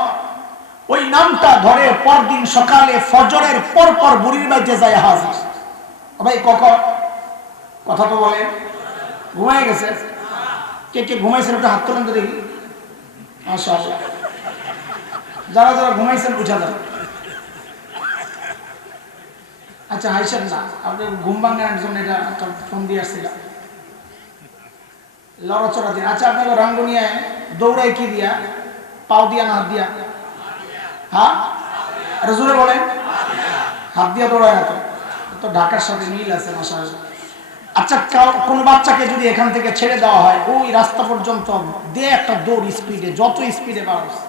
ওই নামটা ধরে পরদিন সকালে ফজরের পর পর বুড়ির বাড়িতে যায় হাজির। ভাই কখন কথা তো বলে, ঘুমাই গেছে? কে কে ঘুমাইছেন একটু হাত তোলেন তো দেখি। মাশাআল্লাহ, যারা যারা ঘুমাইছেন বুঝা যাবে। আচ্ছা হাইছেন না, আপনি ঘুম ভাঙানোর জন্য এটা ফোন দিয়ে আসছিলাম, লড়াচড়া দিয়ে। আচ্ছা আপনাকে রাঙ্গুনিয়ায় দৌড়াই কি দিয়া? পাও দিয়া না হাত দিয়া? হ্যাঁ আরে জোরে বলেন। হাত দিয়া দৌড়ায় না তো? তো ঢাকার সাথে মিল আছে মাশাআল্লাহ। আচ্ছা কোন বাচ্চাকে যদি এখান থেকে ছেড়ে দেওয়া হয় ওই রাস্তা পর্যন্ত দে একটা দৌড় স্পিডে, যত স্পিডে বাড়ছে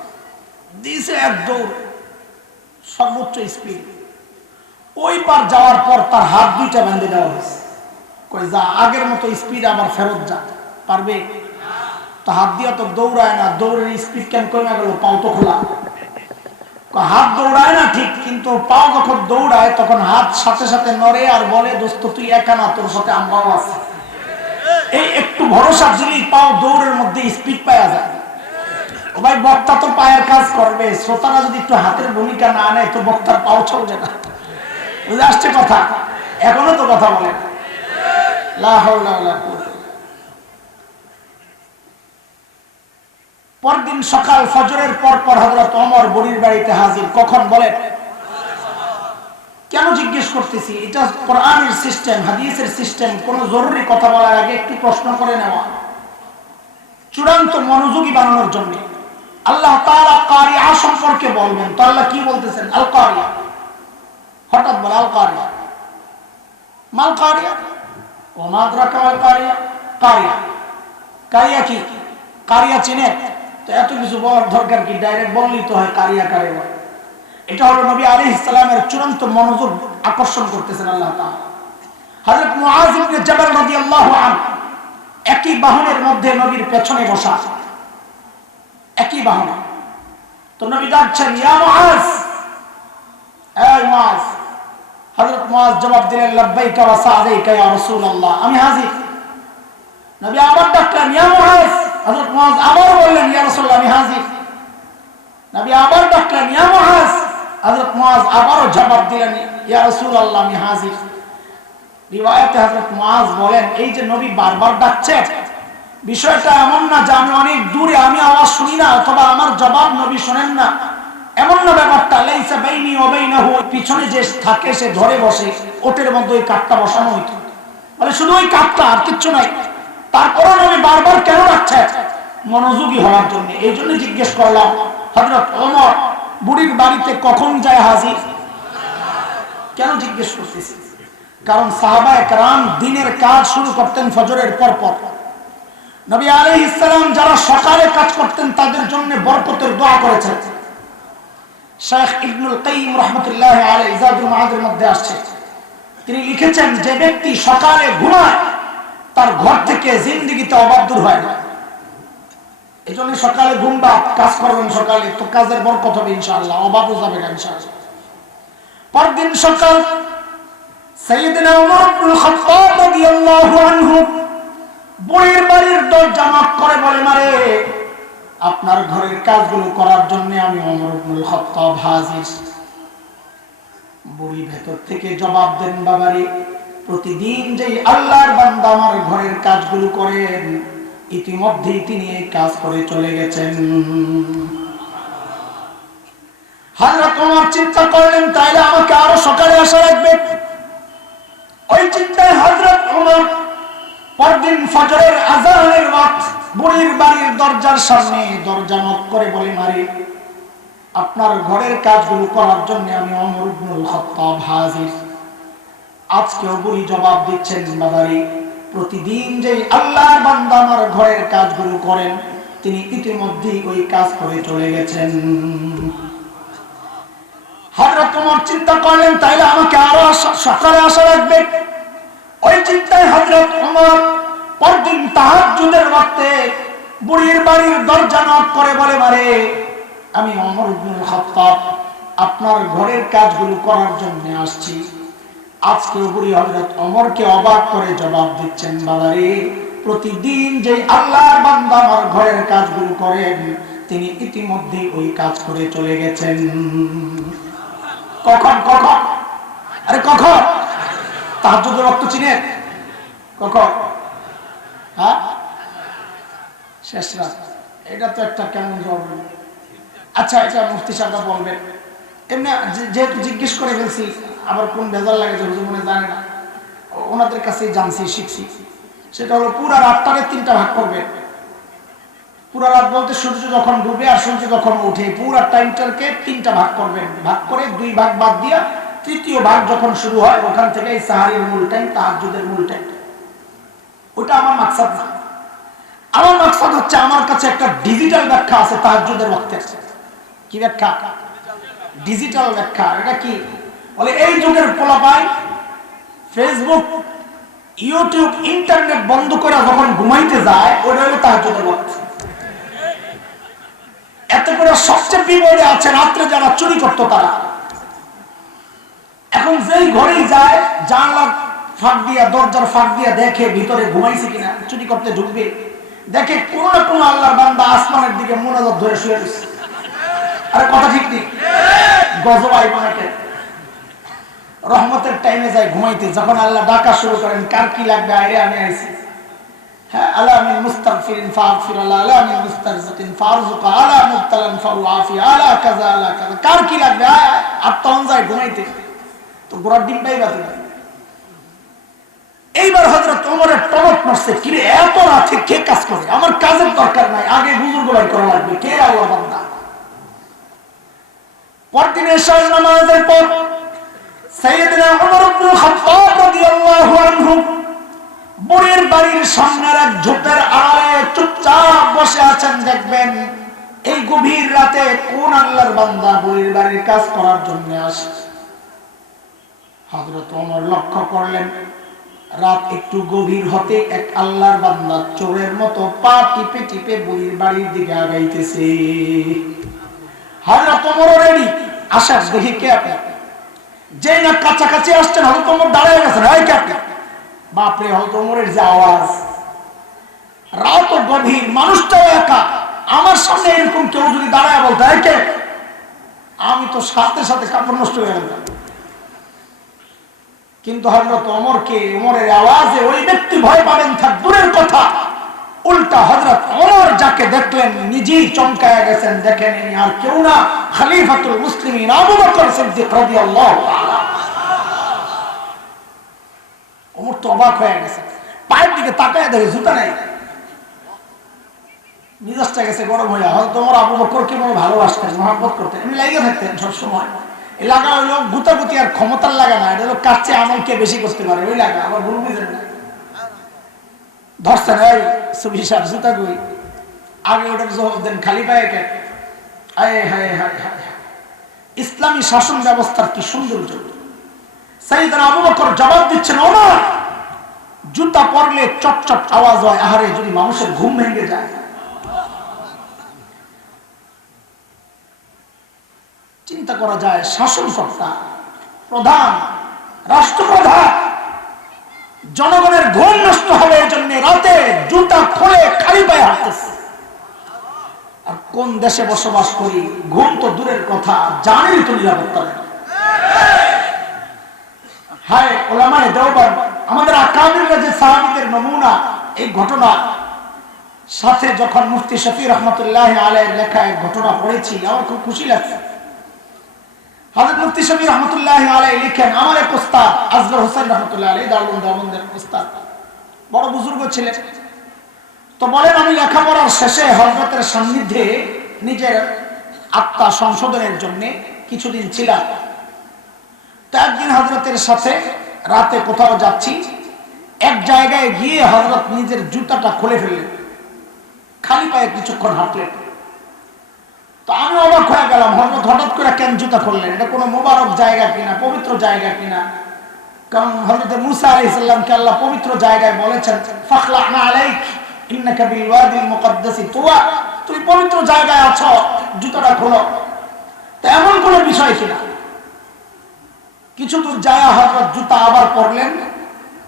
দিছে এক দৌড় সর্বোচ্চ স্পিড। ওই পার যাওয়ার পর তার হাত দুইটা বেঁধে দেওয়া হয়েছে, কই যা আগের মতো স্পিড আবার ফেরত যা। পারবে তো? হাত দিয়া তো দৌড়ায় না, দৌড়ের স্পিড কেন কমে গেল? পাও তো খোলা। হাত দৌড়ায় না ঠিক, কিন্তু পাও যখন দৌড়ায় তখন হাত সাথে সাথে নড়ে আর বলে দোস্ত তুই একা না, তোর সাথে আমরাও আছি। এই একটু ভরসা দিলেই পাও দৌড়ের মধ্যে স্পিড পাওয়া যায়। ও ভাই বক্তা তো পায়ের কাজ করবে, শ্রোতারা যদি একটু হাতের ভূমিকা না নেয় তো বক্তার পাও চলবে না। বুঝে আসছে কথা? এখনো তো কথা বলে লা হাওলা ওয়ালা কুওয়াতা। পরদিন সকাল ফজরের পর পর হযরত ওমর বুড়ির বাড়িতে হাজির। কখন বলেন? কেন জিজ্ঞেস করতেছি? এটা কোরআনের সিস্টেম, হাদিসের সিস্টেম। কোন জরুরি কথা বলার আগে একটু প্রশ্ন করে নেওয়া, চূড়ান্ত মনোযোগী বানানোর জন্য। আল্লাহ তাআলা কারিয়া সম্পর্কে বলবেন, তো আল্লাহ কি বলতেছেন? আল কারিয়া। হঠাৎ বলে আল কারিয়া, মাল কারিয়া, ওমা আদরাকা মাল কারিয়া। কারিয়া কারিয়া কি? কারিয়া চিনে তো এত কিছু বলার দরকার কি? ডাইরেক্ট বললেই তো হয় কারিয়া কারে বলে। এটা হলো নবী আলাইহিস সালামের চূড়ান্ত মনোযোগ আকর্ষণ করতেছেন আল্লাহ তাআলা। হযরত মুআয ইবনে জাবাল রাদিয়াল্লাহু আনহু একই বাহনের মধ্যে নবীর পেছনে বসা, একই বাহনে। তো নবী ডাকছেন ইয়া মুআয, এই মুআয। হযরত মুআয জবাব দিলেন লাব্বাইকা ওয়া সা'দাইকা ইয়া রাসূলুল্লাহ, আমি হাজির। নবী আবার ডাকলেন ইয়া মুআয। হযরত মুআয আবার বললেন ইয়া রাসূলুল্লাহ, আমি হাজির। নবী আবার ডাকলেন ইয়া মুআয। হযরত মুআয আবারও জবাব দিলেন ইয়া রাসূলুল্লাহ, আমি হাজির। রিওয়ায়াতে হযরত মুআয বলেন এই যে নবী বারবার ডাকছে, বিষয়টা এমন না যে আমি অনেক দূরে, আমি আওয়াজ শুনি না অথবা আমার জবাব নবী শুনেন না, এমন না ব্যাপারটা। লাইসা বাইনি ওয়া বাইনাহু, পিছনে যে থাকে সে ধরে বসে, ওটের মধ্যে ওই কাঠটা বসানো হইতো, মানে শুধু ওই কাঠটা, আর কিচ্ছু নাই। তারপরে নবী বারবার কেন ডাকছে? মনোযোগী হওয়ার জন্য। এই জন্য জিজ্ঞেস করলাম হযরত ওমর বুড়ির বাড়িতে কখন যায় হাজির? কেন জিজ্ঞেস করতেছি? কারণ সাহাবায়ে কেরাম দিনের কাজ শুরু করতেন ফজরের পর পর। নবী আলাইহিস সালাম যারা সকালে কাজ করতেন তাদের জন্য বরকতের দোয়া করেছেন। শেখ ইবনুল কাইয়িম রাহমাতুল্লাহি আলাইহি যাদুল মাআদের মধ্যে আসছে, তিনি লিখেছেন যে ব্যক্তি সকালে ঘুমায় তার ঘর থেকে জিন্দেগিতে অভাব দূর হয় না। এই জন্য সকালে ঘুমবা, কাজ করবেন সকালে, তো কাজের বরকত হবে ইনশাআল্লাহ, অভাবও যাবে না ইনশাআল্লাহ। পরদিন সকাল সাইয়েদনা ওমর ইবনুল খাত্তাব রাদিয়াল্লাহু আনহু বুড়ির বাড়ির দরজা নক করে বলে, মারে আপনার ঘরের কাজগুলো করার জন্য আমি ওমর ইবনুল খাত্তাব হাজির। বুড়ি ভেতর থেকে জবাব দেন, বাবারে প্রতিদিন যে আল্লাহর বান্দা আমার ঘরের কাজগুলো করেন, ইতিমধ্যেই তিনি এই কাজ করে চলে গেছেন। হযরত ওমর চিন্তা করলেন তাইলে আমাকে আরো সকালে আসা লাগবে। ওই চিন্তায় হযরত ওমর পরদিন ফজরের আযানের ওয়াক্ত বুড়ির বাড়ির দরজার সামনে দরজা নক করে বলে, মারে আপনার ঘরের কাজগুলো করার জন্য আমি ওমর ইবনুল খাত্তাব হাজির। আজকেও বুড়ি জবাব দিচ্ছেন, বাবারে প্রতিদিন যে আল্লাহর বান্দা আমার ঘরের কাজগুলো করেন, তিনি ইতিমধ্যেই ওই কাজ করে চলে গেছেন। হযরত ওমর চিন্তা করলেন তাইলে আমাকে আরো সকালে আসা লাগবে। ওই চিন্তায় হযরত ওমর পরদিন তাহাজ্জুদের ওয়াক্তে বুড়ির বাড়ির দরজা নক করে বলে, মারে আমি ওমর ইবনুল খাত্তাব আপনার ঘরের কাজগুলো করার জন্য আসছি। আজকে বুড়ি হযরত ওমরকে অবাক করে জবাব দিচ্ছেন, বাবারে প্রতিদিন যে আল্লাহর বান্দা আমার ঘরের কাজগুলো করেন তিনি ইতিমধ্যে ওই কাজ করে চলে গেছেন। কখন কখন? আরে কখন? তাহাজ্জুদের ওয়াক্ত চিনেন? কখন? হ্যাঁ, শেষ রাত। এটা তো একটা কেমন জবাব। আচ্ছা, এটা মুফতি সাহেব বলবেন। এমনি যেহেতু জিজ্ঞেস করে ফেলছি, আবার কোন ভেজাল লাগে যে হুজুর মনে জানে না, ওনাদের কাছেই জানছি, শিখছি। সেটা হলো পুরা রাতটারে 3টা ভাগ করবে। পুরা রাত বলতে সূর্য যখন ডুবে আর সূর্য যখন উঠে, পুরা টাইমটাকে 3টা ভাগ করবেন। ভাগ করে 2 ভাগ বাদ দিয়া 3য় ভাগ যখন শুরু হয় ওখান থেকে সাহারির মূল টাইম, তাহাজ্জুদের মূল টাইম। ওটা আমার মাকসাদ না। আমার মাকসাদ হচ্ছে আমার কাছে একটা ডিজিটাল ব্যাখ্যা আছে তাহাজ্জুদের ওয়াক্তের। কি ব্যাখ্যা? ডিজিটাল ব্যাখ্যা। এটা কি বলে? এই যুগের পোলাপাই ফেসবুক, ইউটিউব, ইন্টারনেট বন্ধ করে যখন ঘুমাইতে যায় ওটা হলো তাহাজ্জুদের ওয়াক্ত। এত করে সবচেয়ে বিপদে আছে রাত্রে যারা চুরি করতো তারা। এখন যেই ঘরেই যায় জানলার ফাঁক দিয়া, দরজার ফাঁক দিয়া দেখে ভিতরে ঘুমাইছে কিনা, চুরি করতে ঢুকবে, দেখে কোন না কোন আল্লাহর বান্দা আসমানের দিকে মোনাজাত ধরে শুয়ে রয়েছে। আরে কথা ঠিক নেই? গজব আইব নাকি? রহমতের টাইমে যায় ঘুমাইতে, যখন আল্লাহ ডাকা শুরু করেন, কার কি লাগবে, আরে আমি আইছি। হ্যাঁ, আলা মিন মুস্তাগফিরিন ফাগফির, আলা মিন মুস্তারজিকিন ফারজুক, আলা মুবতালান ফাউআফি, আলা কাযা আলা কাযা, কার কি লাগবে, আর তখন যায় ঘুমাইতে। তো গোড়ার ডিম পাইবা তুমি। এইবার হযরত ওমরের টনক মারছে, কিরে এত রাতে কে কাজ করে? আমার কাজের দরকার নাই, আগে বুজুর্গলাই করা লাগবে। কে আল্লাহ বান্দা? পরদিন এশার নামাজের পর সাইয়েদনা ওমর ইবনুল খাত্তাব রাদিয়াল্লাহু আনহু বুড়ির বাড়ির সামনের এক ঝোপের আড়ালে চুপচাপ বসে আছেন। দেখবেন এই গভীর রাতে কোন আল্লাহর বান্দা বুড়ির বাড়ির কাজ করার জন্য আসে। হযরত ওমর লক্ষ্য করলেন রাত একটু গভীর হতে এক আল্লাহর বান্দা চোরের মতো পা টিপে টিপে বুড়ির বাড়ির দিকে আগাইতেছে। হযরত ওমর রেডি, আসার দেখি কে আপনি? যেই না কাছাকাছি আসছেন হযরত ওমর দাঁড়িয়ে গেছেন। এই কে আপনি? বাপরে, হযরত ওমরের যে আওয়াজ! রাত গভীর, মানুষটাও একা, আমার সামনে এরকম কেউ যদি দাঁড়ায় বলতো এই কে, আমি তো সাথে সাথে কাপড় নষ্ট হয়ে গেলাম। কিন্তু হযরত ওমরকে, ওমরের আওয়াজে ওই ব্যক্তি ভয় পাবেন থাক দূরের কথা, উল্টা হযরত ওমর যাকে দেখলেন নিজেই চমকায়া গেছেন। দেখেন আর কেউ না, খলিফাতুল মুসলিমিন আবু বকর সিদ্দিক রাদিয়াল্লাহু তাআলা। ওমর তো অবাক হয়ে গেছে, পায়ের দিকে তাকায় দেখে জুতা নাই। মিজাজটা গেছে গরম হইয়া। হয়তো ওমর আবু বকরকে মনে ভালোবাসতেন, মহব্বত করতেন, এমনি লাগা থাকতেন সবসময়। এই লাগা হইলো গুতাগুতি আর ক্ষমতার লাগা না, এটা হলো কার চেয়ে আমলকে বেশি করতে পারে ওই লাগা। আবার ভুল বুঝেন না, ধরছেন এই সুবি সাহেব জুতা কই, আগে ওটার জবাব দেন, খালি পায়ে কেন? আয় হায় হায় হায়, ইসলামী শাসন ব্যবস্থার কি সৌন্দর্য! সাইয়েদনা আবু বকর জবাব দিচ্ছেন, ওমর জুতা পরলে চটচট আওয়াজ হয়, আহারে যদি মানুষের ঘুম ভেঙে যায়। চিন্তা করা যায়, শাসনকর্তা, প্রধান, রাষ্ট্রপ্রধান, জনগণের ঘুম নষ্ট হবে এই জন্য রাতে জুতা খুলে খালি পায়ে হাঁটতেছে। আর কোন দেশে বসবাস করি, ঘুম তো দূরের কথা, জানেরই তো নিরাপত্তা নেই। হায় ওলামায়ে দেওবন্দ, আমাদের আকাবিররা যে সাহাবীদের নমুনা, এই ঘটনা সাথে যখন মুফতি শফি রহমতুল্লাহ আলাইহির লেখা এক ঘটনা পড়েছি, আমার খুব খুশি লাগছে। হযরত মুফতি শফি রহমতুল্লাহ আলাইহি লিখেন, আমার এক ওস্তাদ আজগর হোসেন রহমতুল্লাহ আলাইহি, দারুল দেওবন্দের ওস্তাদ, বড় বুজুর্গ ছিলেন। তো বলেন, আমি লেখাপড়ার শেষে হযরতের সান্নিধ্যে নিজের আত্মা সংশোধনের জন্য কিছুদিন ছিলাম। তো একদিন হযরতের সাথে রাতে কোথাও যাচ্ছি, এক জায়গায় গিয়ে হযরত নিজের জুতাটা খুলে ফেললেন, খালি পায়ে কিছুক্ষণ হাঁটলেন। তো আমি অবাক হয়ে গেলাম, হযরত হঠাৎ করে কেন জুতা খুললেন? এটা কোনো মোবারক জায়গা কিনা, পবিত্র জায়গা কিনা? কারণ হযরত মুসা আলাইহিস সালামকে আল্লাহ পবিত্র জায়গায় বলেছেন ফাখলা'না আলাইক ইন্নাকা বিল ওয়াদিল মুকদ্দাসি তুওয়া, তুই পবিত্র জায়গায় আছো, জুতাটা খোলো। তো এমন কোনো বিষয় কিনা। কিছু দূর যায় হযরত জুতা আবার পরলেন,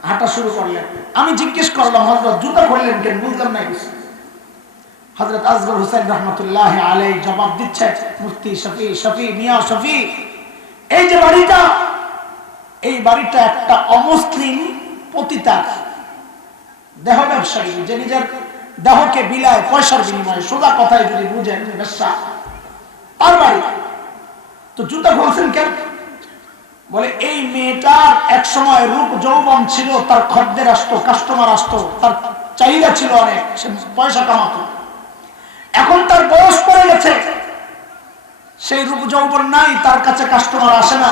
হাঁটা শুরু করলেন। আমি জিজ্ঞেস করলাম হযরত জুতা খুললেন কেন, বুঝলাম না কিছু। হযরত আসগর হোসেন রহমতুল্লাহ আলাইহি জবাব দিচ্ছে, মুফতি শফি মিয়া শফি, এই যে বাড়িটা, এই বাড়িটা একটা অমুসলিম পতিতা দেহ ব্যবসায়ী, যে নিজের দেহকে বিলায় পয়সার বিনিময়ে, সোজা কথায় যদি বুঝেন ব্যবসা, তার বাড়ি। তো জুতা খুলছেন কেন? বলে এই মেয়েটার এক সময় রূপ যৌবন ছিল, তার খদ্দের আসতো, কাস্টমার আসতো, তার চাহিদা ছিল অনেক, সে পয়সা কামাতো। এখন তার বয়স পড়ে গেছে, সেই রূপ যৌবন নাই, তার কাছে কাস্টমার আসে না,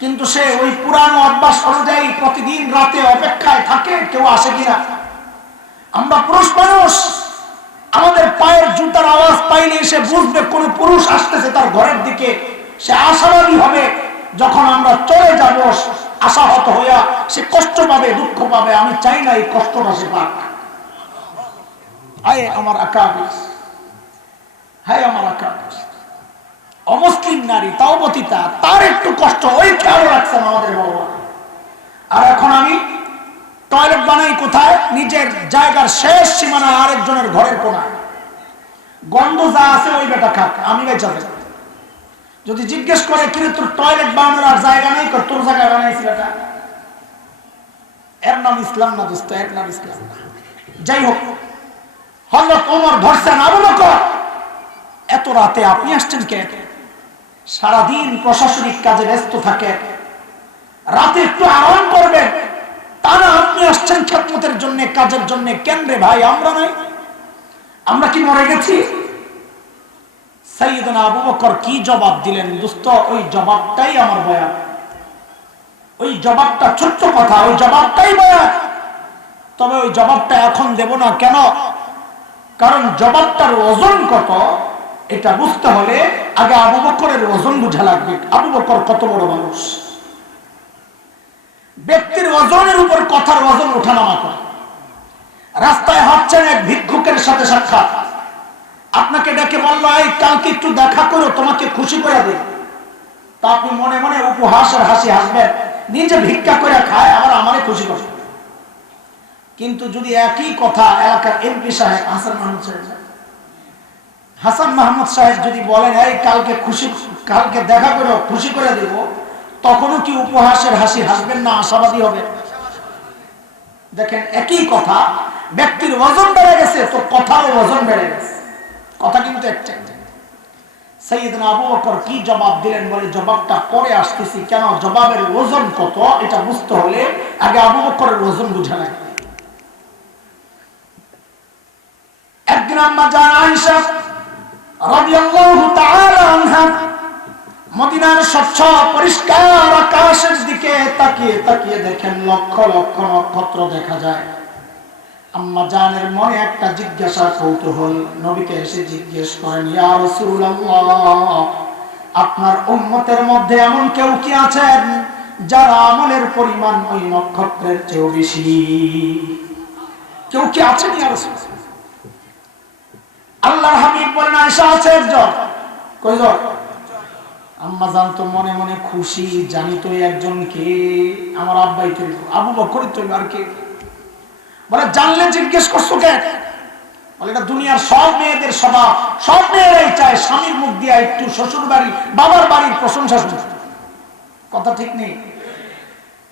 কিন্তু সে ওই পুরানো অভ্যাস অনুযায়ী প্রতিদিন রাতে অপেক্ষায় থাকে কেউ আসে কিনা। আমরা পুরুষ মানুষ, আমাদের পায়ের জুতার আওয়াজ পাইলে সে বুঝবে কোন পুরুষ আসতেছে তার ঘরের দিকে, সে আশাবাদী হবে। যখন আমরা চলে যাব আশাহত হইয়া, সে কষ্ট পাবে, দুঃখ পাবে। আমি চাই না এই কষ্টটা সে পাক। হায় আমার আকাবির, হায় আমার আকাবির। অমুসলিম নারী, তাও পতিতা, তার একটু কষ্ট, ওই খেয়াল রাখছেন আমাদের বাবা। আর এখন আমি টয়লেট বানাই কোথায়? নিজের জায়গার শেষ সীমানা আরেকজনের ঘরের কোনায়। গন্ধ যা আছে ওই বেটা খাক, আমি বেঁচে যাবো। যদি জিজ্ঞেস করে কিরে তোর টয়লেট বানানোর আর জায়গা নেই, তোর জায়গায় বানাইছি বেটা। এর নাম ইসলাম না দোস্ত, এর নাম ইসলাম না। যাই হোক, হযরত ওমর ধরছেন, আবু বকর এত রাতে আপনি আসছেন কে? সারাদিন প্রশাসনিক কাজে ব্যস্ত থাকে, রাতে একটু আরাম করবেন, তা না আপনি আসছেন খেদমতের জন্য, কাজের জন্য। কেন রে ভাই, আমরা নাই? আমরা কি মরে গেছি? সাইয়েদনা আবু বকর কি জবাব দিলেন দোস্ত, ওই জবাবটাই আমার বয়ান। ওই জবাবটা ছোট্ট কথা, ওই জবাবটাই বয়ান। তবে ওই জবাবটা এখন দেব না। কেন? কারণ জবাবটার ওজন কত এটা বুঝতে হলে আগে আবু বকরের ওজন বুঝা লাগবে। আবু বকর কত বড় মানুষ। ব্যক্তির ওজনের উপর কথার ওজন ওঠানামা করে। রাস্তায় হাঁটছেন, এক ভিক্ষুকের সাথে সাক্ষাৎ, আপনাকে ডেকে বলল এই কালকে একটু দেখা করো, তোমাকে খুশি করে দেব। তা আপনি মনে মনে উপহাসের হাসি হাসবেন, নিজে ভিক্ষা করে খায়, আবার আমারে খুশি করবে। কিন্তু যদি একই কথা এলাকার এমপি সাহেব হাসান মাহমুদ সাহেব যদি বলেন এই কালকে দেখা করো, খুশি করে দেব, তখনও কি উপহাসের হাসি হাসবেন না আশাবাদী হবে? দেখেন, একই কথা, ব্যক্তির ওজন বেড়ে গেছে তো কথারও ওজন বেড়ে গেছে। কথা কিন্তু একটা। সাইয়েদনা আবু বকর কি জবাব দিলেন বলে জবাবটা পরে আসতেছি। কেন? জবাবের ওজন কত এটা বুঝতে হলে আগে আবু বকরের ওজন বুঝা লাগবে। একদিন আম্মা জান আয়েশা রাদিয়াল্লাহু তাআলা আনহা মদিনার স্বচ্ছ পরিষ্কার আকাশের দিকে তাকিয়ে তাকিয়ে দেখেন লক্ষ লক্ষ নক্ষত্র দেখা যায়। আম্মা জানের মনে একটা জিজ্ঞাসা, কৌতূহল। নবীকে এসে জিজ্ঞেস করেন, ইয়া রাসূলুল্লাহ, আপনার উম্মতের মধ্যে এমন কেউ কি আছেন যার আমলের পরিমাণ ওই নক্ষত্রের চেয়েও বেশি? কেউ কি আছেন ইয়া রাসূলুল্লাহ? আল্লাহর হাবিব বলেন, আয়েশা আছে একজন। কয়জন? আম্মা জান তো মনে মনে খুশি, জানি তো একজন কে, আমার আব্বাই তো, আবু বকর তো। আর কে? বলে জানলে জিজ্ঞেস করছো কেন? বলে এটা দুনিয়ার সব মেয়েদের স্বভাব, সব মেয়েরাই চায় স্বামীর মুখ দিয়ে একটু শ্বশুর বাড়ি বাবার বাড়ির প্রশংসা শুনতে। কথা ঠিক নেই?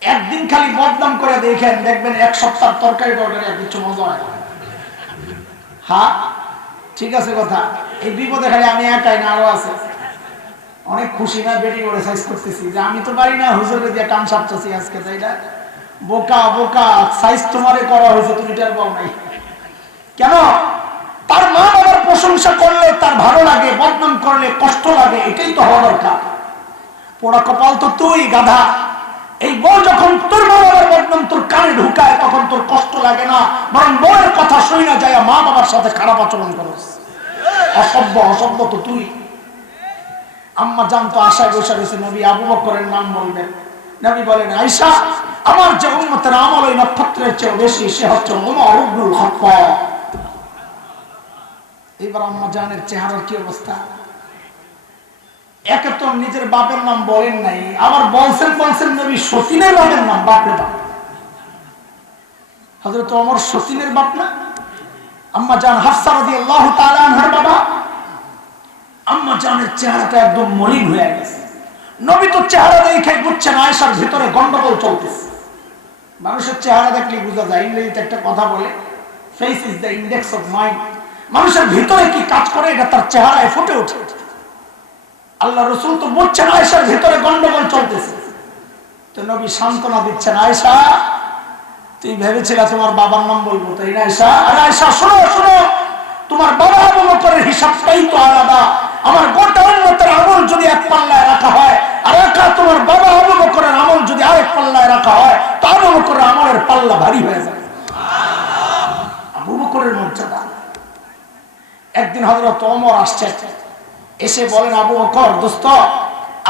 একদিন খালি বদনাম করে দেখবেন এক সপ্তাহ তরকারি আর কিছু মজা হয়। হ্যাঁ ঠিক আছে কথা। এই বিপদে খালি আমি একাই না, আরো আছে। অনেক খুশি না, বেটি করে সাইজ করতেছি যে আমি তো পারি না, হুজুরে দিয়ে কাম সাপতেছি আজকে, তাই না? বোকা বোকা, সাইজ তোমারে করা হয়েছে, তুমি টের পাও নাই কেন? তার মা বাবার প্রশংসা করলে তার ভালো লাগে, বদনাম করলে কষ্ট লাগে, এটাই তো হওয়া দরকার। পোড়া কপাল তো তুই গাধা। এই বউ যখন তোর মা বাবার বদনাম তোর কানে ঢুকায় তখন তোর কষ্ট লাগে না, বরং বউয়ের কথা শুই না যায় মা বাবার সাথে খারাপ আচরণ করস। অসভ্য অসভ্য তো তুই। আম্মা জান তো আশায় বসে রয়েছে নবী আবু বকরের নাম বলবেন। নবী বলেন, আয়েশা, আমার যে উম্মতের আমল ওই নক্ষত্রের চেয়ে বেশি, সে হচ্ছে ওমর ইবনুল খাত্তাব। এবার আম্মা জানের চেহারার কি অবস্থা! একে তো নিজের বাপের নাম বলেন নাই, আবার বলছেন নবী সতীনের বাপের নাম। বাপরে বাপ! হযরত ওমর সতীনের বাপ না? আম্মা জান হাফসা রাদিয়াল্লাহু তাআলা আনহার বাবা। আম্মা জানের চেহারাটা একদম মলিন হয়ে গেছে। নবী তো চেহারা দেখে বুঝছেন আয়েশার ভিতরে গন্ডগোল চলতেছে। মানুষের চেহারা দেখলে বোঝা যায়, ইংরেজিতে একটা কথা বলে, face is the index of mind. মানুষের ভিতরে কি কাজ করে এটা তার চেহারায় ফুটে ওঠে। আল্লাহ রাসূল তো বুঝছেন আয়েশার ভিতরে গন্ডগোল চলতেছে, তো নবী সান্ত্বনা দিচ্ছেন, আয়েশা, তুই ভেবেছিলা তোমার বাবার নাম বলবো, তাই না আয়েশা? আরে আয়েশা, শোনো শোনো, তোমার বাবা আবু বকরের হিসাবটাই তো আলাদা। আমার গোটা উম্মতের আমল যদি এক পাল্লায় রাখা হয়, আর একা তোমার বাবা আবু বকরের আমল যদি আরেক পাল্লায় রাখা হয়, তো আবু বকরের আমলের পাল্লা ভারী হয়ে যাবে। আবু বকরের মর্যাদা। একদিন হযরত ওমর আসছে, এসে বলেন, আবু বকর দোস্ত,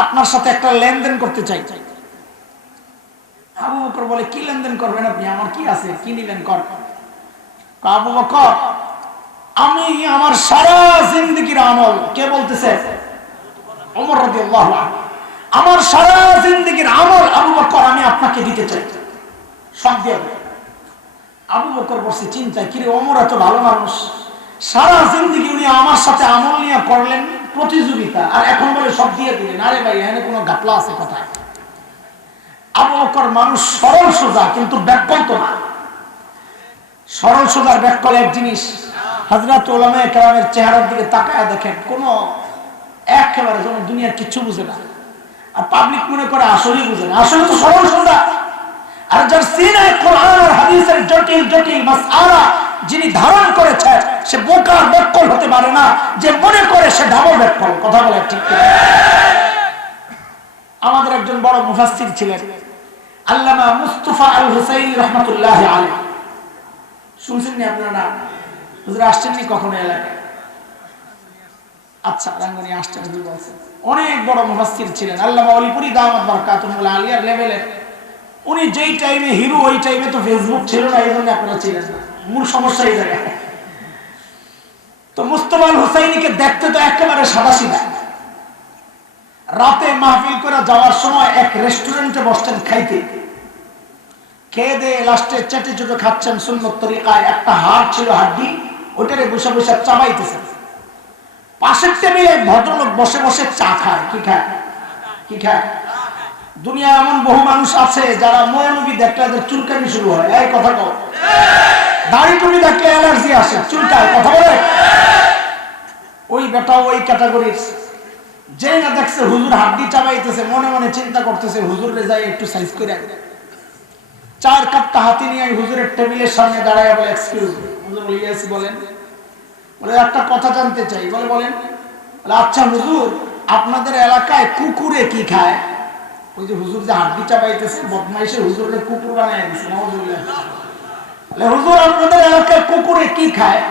আপনার সাথে একটা লেনদেন করতে চাই। আবু বকর বলে, কি লেনদেন করবেন আপনি? আমার কি আছে, কি নিলেন কর। আবু বকর, আমি আমার সারা জিন্দেগীর আমল, কে বলতেছে? ওমর রাদিয়াল্লাহু আনহু। আমার সারা জিন্দেগীর আমল আবু বকর আমি আপনাকে দিতে চাই, সব দিয়ে দেব। আবু বকর বসে চিন্তায়, কিরে ওমর এত ভালো মানুষ, সারা জিন্দেগি উনি আমার সাথে আমল নিয়ে করলেন প্রতিযোগিতা, আর এখন বলে সব দিয়ে দিলেন। আরে ভাই, এখানে কোনো ঘাপলা আছে কথা? আবু বকর মানুষ সরল সোজা, কিন্তু ব্যাককল তো না। সরল সোজার ব্যাককল এক জিনিস। হযরত উলামায়ে কেরামের চেহারার দিকে তাকায় দেখেন, কোনো একেবারে যেন দুনিয়ার কিচ্ছু বুঝে না, আর পাবলিক মনে করে আসলেই বুঝে না। আসলে তো সরল সোজা। আর যার সিনায় কোরআন আর হাদিসের জটিল জটিল মাসআলা যিনি ধারণ করেছেন, সে বোকা ব্যাককল হতে পারে না। যে মনে করে সে ডাবল ব্যাককল। কথা বলে ঠিক কি? আমাদের একজন বড় মুফাসসির ছিলেন, আল্লামা মুস্তাফা আল হুসাইনি রাহমাতুল্লাহি আলাইহি। শুনছেন নি আপনারা? হুজুর আসছেন নি কখনো এলাকায়? আচ্ছা, রাঙ্গুনি আসছেন, হুজুর বলছেন। অনেক বড় মুফাসসির ছিলেন, আল্লামা ওলিপুরি দামাত বারাকাতুহুল আলিয়ার লেভেলের। উনি যেই টাইমে হিরো, ওই টাইমে তো ফেসবুক ছিল না, এই জন্য আপনারা ছিলেন না। মূল সমস্যা এই জায়গায়। তো মুস্তাফা আল হুসাইনিকে দেখতে তো একেবারে সাদাসিধা। রাতে মাহফিল করে যাওয়ার সময় এক রেস্টুরেন্টে বসছেন খাইতে। খেয়ে দিয়ে লাস্টে চেটে চুটে খাচ্ছেন সুন্নত তরিকায়। একটা হাড় ছিল, হাড্ডি, ওইটারে বসে বসে চাবাইতেছেন। পাশের টেবিলে ভদ্রলোক বসে বসে চা খায়। কি খায়? কি খায়? দুনিয়ায় এমন বহু মানুষ আছে যারা মৌলবী দেখলে এদের চুলকানি শুরু হয়। এই কথা কও। দাড়ি টুড়ি দেখলে অ্যালার্জি আসে, চুলকায়। কথা বলে? ওই বেটা ওই ক্যাটাগরির। যেই না দেখছে হুজুর হাড্ডি চাবাইতেছে, মনে মনে চিন্তা করতেছে, হুজুরে যাই একটু সাইজ করে। চার কাপটা হাতে নিয়ে হুজুরের টেবিলের সামনে দাঁড়ায় বলে, এক্সকিউজ মি। হুজুর বলে, ইয়েস বলেন। বলে, একটা কথা জানতে চাই। বলে, বলেন। বলে, আচ্ছা হুজুর, আপনাদের এলাকায় কুকুরে কি খায়? ওই যে হুজুর যে হাড্ডি চাবাইতেছে, বদমাইশে হুজুরের কুকুর বানায় দিচ্ছে। নাউজুবিল্লাহ। বলে, হুজুর আপনাদের এলাকায় কুকুরে কি খায়?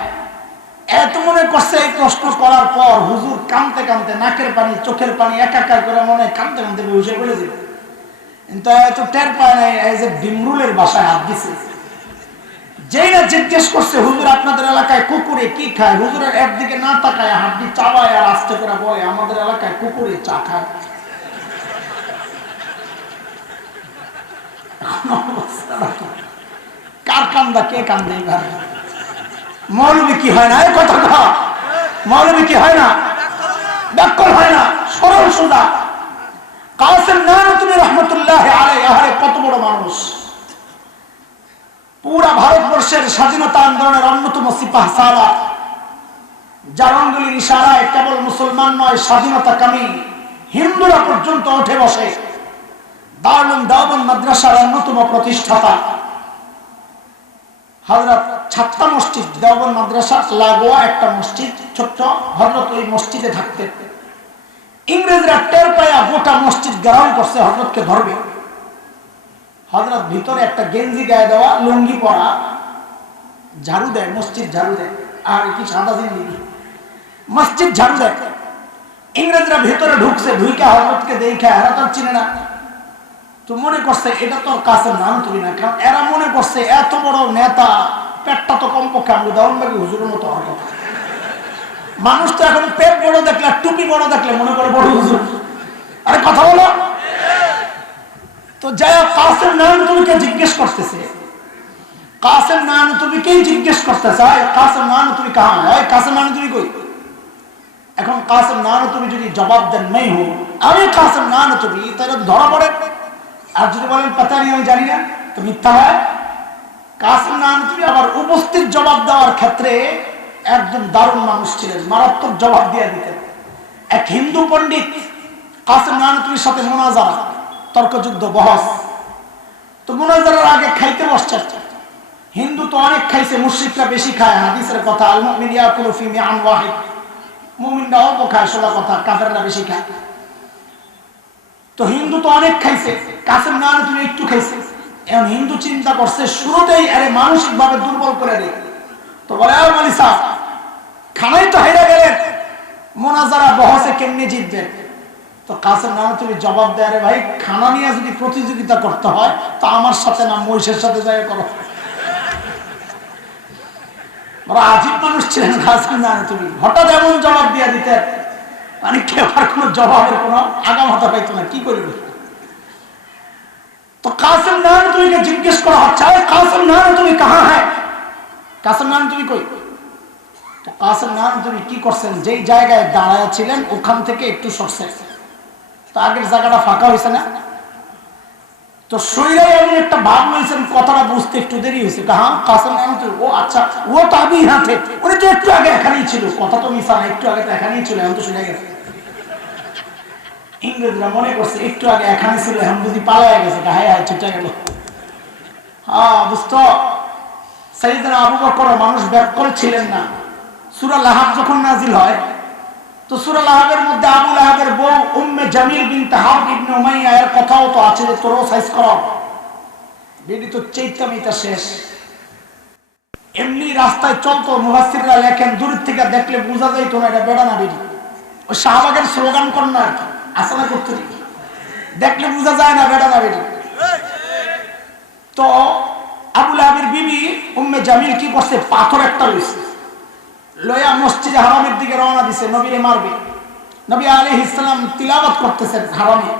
এত মনে করছে এই প্রশ্ন করার পর হুজুর কাঁদতে কাঁদতে নাকের পানি চোখের পানি একাকার করে মনে হয় কাঁদতে কাঁদতে বসে পড়েছে। কিন্তু এত টের পায় নাই, এই যে ডিমরুলের বাসায় হাত দিছে। যেই না জিজ্ঞেস করছে, হুজুর আপনাদের এলাকায় কুকুরে কি খায়? হুজুরের একদিকে না তাকায় হাড্ডি চাবায় আর আস্তে করে বলে, আমাদের এলাকায় কুকুরে চা খায়। কার কান্দা? কে কান্দে? এবার মৌলবী কি হয় না? এই কথা কথা, মৌলবী কি হয় না? ব্যাককল হয় না, সরল সোজা। কাসেম নানতুবি রাহমাতুল্লাহি আলাইহি, আরে কত বড় মানুষ! পুরা ভারতবর্ষের স্বাধীনতা আন্দোলনের অন্যতম সিপাহ সালার, যার অঙ্গুলির ইশারায় কেবল মুসলমান নয়, স্বাধীনতাকামী হিন্দুরা পর্যন্ত উঠে বসে। দারুল দেওবন্দ মাদ্রাসার অন্যতম প্রতিষ্ঠাতা হযরত ছাত্তা মসজিদ, দেওবন্দ মাদ্রাসা লাগোয়া একটা মসজিদ, ছোট্ট। হযরত ওই মসজিদে থাকতেন। ইংরেজরা টের পায়া গোটা মসজিদ ঘেরাও করছে, হযরতকে ধরবে। হযরত ভিতরে একটা গেঞ্জি গায়ে দেওয়া, লুঙ্গি পরা, ঝাড়ু দেয়, মসজিদ ঝাড়ু দেয়। আর কি সাদা জিন্দেগি, মসজিদ ঝাড়ু দেয়। ইংরেজরা ভিতরে ঢুকছে, ঢুইকা হযরতকে দেখে, এরা তো চিনে না। তো মনে করছে এটা তোর কাছে নাম তুমি না, কারণ এরা মনে করছে এত বড় নেতা, পেটটা তো কমপক্ষে আমি দাউনবাগি হুজুরের মতো হওয়ার কথা। মানুষ তো এখন পেট বড় দেখলে, টুপি বড় দেখলে মনে করে বড় হুজুর। আরে কথা বলো। তো যাই হোক, কাসেম নানুতুবিকে জিজ্ঞেস করতেছে, কাসেম নানুতুবিকেই জিজ্ঞেস করতেছে, কাসেম নানুতুবি কাহা হয়, কাসেম নানুতুবি কই? এখন কাসেম নানুতুবি যদি জবাব দেন নাই হো আমি কাসেম নানুতুবি, তাহলে ধরা পড়ে। আর যদি বলেন পাতা নেই আমি জানি না, তো মিথ্যা হয়। কাসেম নানুতুবি আবার উপস্থিত জবাব দেওয়ার ক্ষেত্রে একজন দারুণ মানুষ ছিলেন, মারাত্মক জবাব দিয়ে দিতেন। এক হিন্দু পণ্ডিত কাসেম নানুতুবির সাথে মুনাজারা, তর্কযুদ্ধ, বহস। তো মুনাজারার আগে খাইতে বসছে। হিন্দু তো অনেক খাইছে, মুশরিকরা বেশি খায়, হাদিসের কথা, আল মুমিন ইয়াকুলু ফি মিআন ওয়াহিদ, মুমিনরা অল্প খায়, সোলা কথা, কাফেররা বেশি খায়। তো হিন্দু তো অনেক খাইছে, কাসেম নানুতুবি একটু খাইছে। এখন হিন্দু চিন্তা করছে শুরুতেই আরে মানসিক ভাবে দুর্বল করে দেয়। তো বলে মালি সাহেব খানাই তো হেরে গেলেন, মুনাজারা বহসে কেমনে জিতবেন? তো কাসেম নানুতুবি জবাব দেয়, আরে ভাই খানা নিয়ে যদি প্রতিযোগিতা করতে হয় তো আমার সাথে না, মহিষের সাথে যাই করো। ওরা আজীব মানুষ ছিলেন কাসেম নানুতুবি, হঠাৎ এমন জবাব দিয়ে দিতেন মানে কেউ আর কোনো জবাবের কোনো আগামাথা পাইতো না, কি করবে। তো কাসেম নানুতুবিকে জিজ্ঞেস করা হচ্ছে, কাসেম নানুতুবি কাহা হ্যায়, কাসেম নানুতুবি কই? তো কাসেম নানুতুবি কি করছেন, যেই জায়গায় দাঁড়ায় ছিলেন ওখান থেকে একটু সরছে, তো আগের জায়গাটা ফাঁকা হয়েছে না, তো শরীরে এমন একটা ভাব হয়েছেন, কথাটা বুঝতে একটু দেরি হয়েছে। হ্যাঁ কাসেম নানুতুবি, ও আচ্ছা, ও তো আবি হাতে, উনি তো একটু আগে এখানেই ছিল, কথা তো মিশা না, একটু আগে তো এখানেই ছিল, এখন তো শুনে গেছে। ইংরেজরা মনে করছে একটু আগে এখানে ছিল, এখন বুঝি পালায় গেছে, হায় হায় ছুটে গেল। হ্যাঁ বুঝতো, সাইয়েদনা আবু বকর মানুষ ব্যাকল ছিলেন না। সূরা লাহাব যখন নাজিল হয়, তো সূরা লাহাবের মধ্যে আবু লাহাবের বউ উম্মে জামিল বিনত হারব ইবনে উমাইয়া এর কথাও তো আছে, যে তোরও সাইজ করো, বেডি তো চৈতামিতা শেষ। এমনি রাস্তায় চলতো, মুফাসসিররা লেখেন দূর থেকে দেখলে বোঝা যায় তো না এটা বেড়া না বেডি, ওই শাহবাগের স্লোগান কর না আসলে করতে, দেখলে বোঝা যায় না বেড়া না বেডি। তো আবু লাহাবের বিবি উম্মে জামিল কি করছে, পাথর একটা লইছে, লয়া মসজিদে হারামের দিকে রওনা দিছে, নবীরে মারবে। নবী আলাইহিস সালাম তিলাওয়াত করতেছেন হারামে,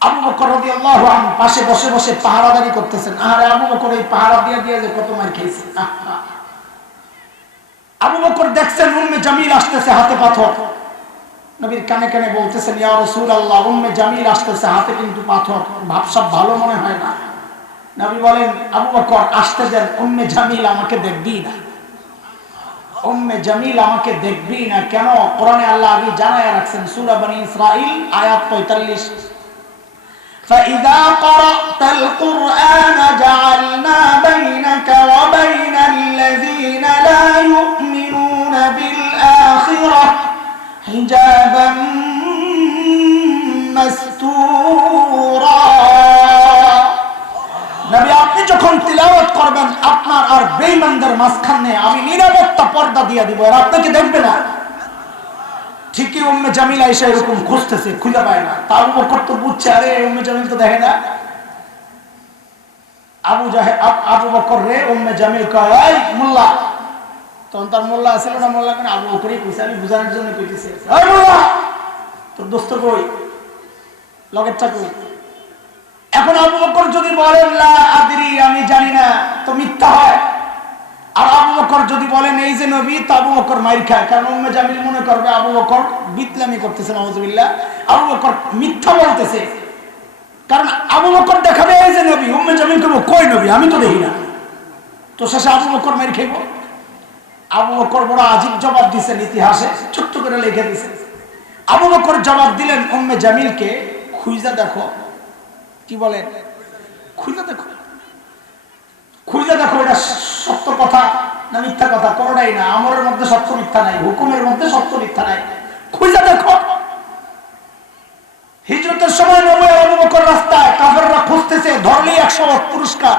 আবু বকর রাদিয়াল্লাহু আনহু পাশে বসে বসে পাহারাদারি করতেছেন। আরে আবু বকর এই পাহারা দিয়ে দিয়ে যে কত মার খেয়েছে। আবু বকর দেখছেন উম্মে জামিল আসতেছে হাতে পাথর, নবীর কানে কানে বলতেছেন, ইয়া রাসূলুল্লাহ উম্মে জামিল আসতেছে হাতে কিন্তু পাথর, ভাবসাব ভালো মনে হয় না। নবী বলেন, আবু বকর আসতে দেন, উম্মে জামিল আমাকে দেখবি না, উম্মে জামিল আমাকে দেখবি না। কেন? কোরআনে আল্লাহ আগে জানায় রাখছেন, সূরা বনী ইসরাঈল আয়াত 45, فإذا قرأت القرآن جعلنا بينك وبين الذين لا يؤمنون بالآخرة حجابا مستورا। নবী আপনি যখন তিলাওয়াত করবেন আপনার আর বেঈমানদের মাঝখানে আমি নিরাপত্তা পর্দা দিয়ে দিব, আর আপনাকে দেখবে না। ঠিকই উম্মে জামিল এসে এরকম খুঁজতেছে, খুঁজে পায় না। তা আবু বকর তো বুঝছে, আরে উম্মে জামিল তো দেখে না। আবু বকর রে উম্মে জামিল কয়, এই মোল্লা, তখন তার মোল্লা ছিল না, মোল্লা কেন আবু বকরই কইছে, আমি বুঝানোর জন্য কইতেছি, এই মোল্লা তোর দোস্ত কই, লগেরটা কই। এখন আবু বকর যদি বলেন লা আদরি, আমি জানি না, তো মিথ্যা হয়। আর আবু বকর যদি বলেন এই যে নবী, তো আবু বকর মাইর খায়, কারণ উম্মে জামিল মনে করবে আবু বকর বিতলামি করতেছে, নাউযুবিল্লাহ, আবু বকর মিথ্যা বলতেছে। কারণ আবু বকর দেখাবে এই যে নবী, উম্মে জামিল কইব কই নবী, আমি তো দেখি না, তো শেষে আবু বকর মাইর খাইব। আবু বকর বড় আজীব জবাব দিয়েছেন, ইতিহাসে ছোট্ট করে লিখে দিয়েছেন। আবু বকর জবাব দিলেন উম্মে জামিলকে, খুঁজা দেখো, কি বলেন, খুঁজা দেখো, খুঁজে দেখো এটা সত্য কথা না মিথ্যা কথা, কোনটাই না। আমরের মধ্যে সত্য মিথ্যা নাই, হুকুমের মধ্যে সত্য মিথ্যা নাই, খুঁজে দেখো। হিজরতের সময় নবী আবু বকর রাস্তায়, কাফেররা খুঁজতেছে, ধরলেই 100 পুরস্কার।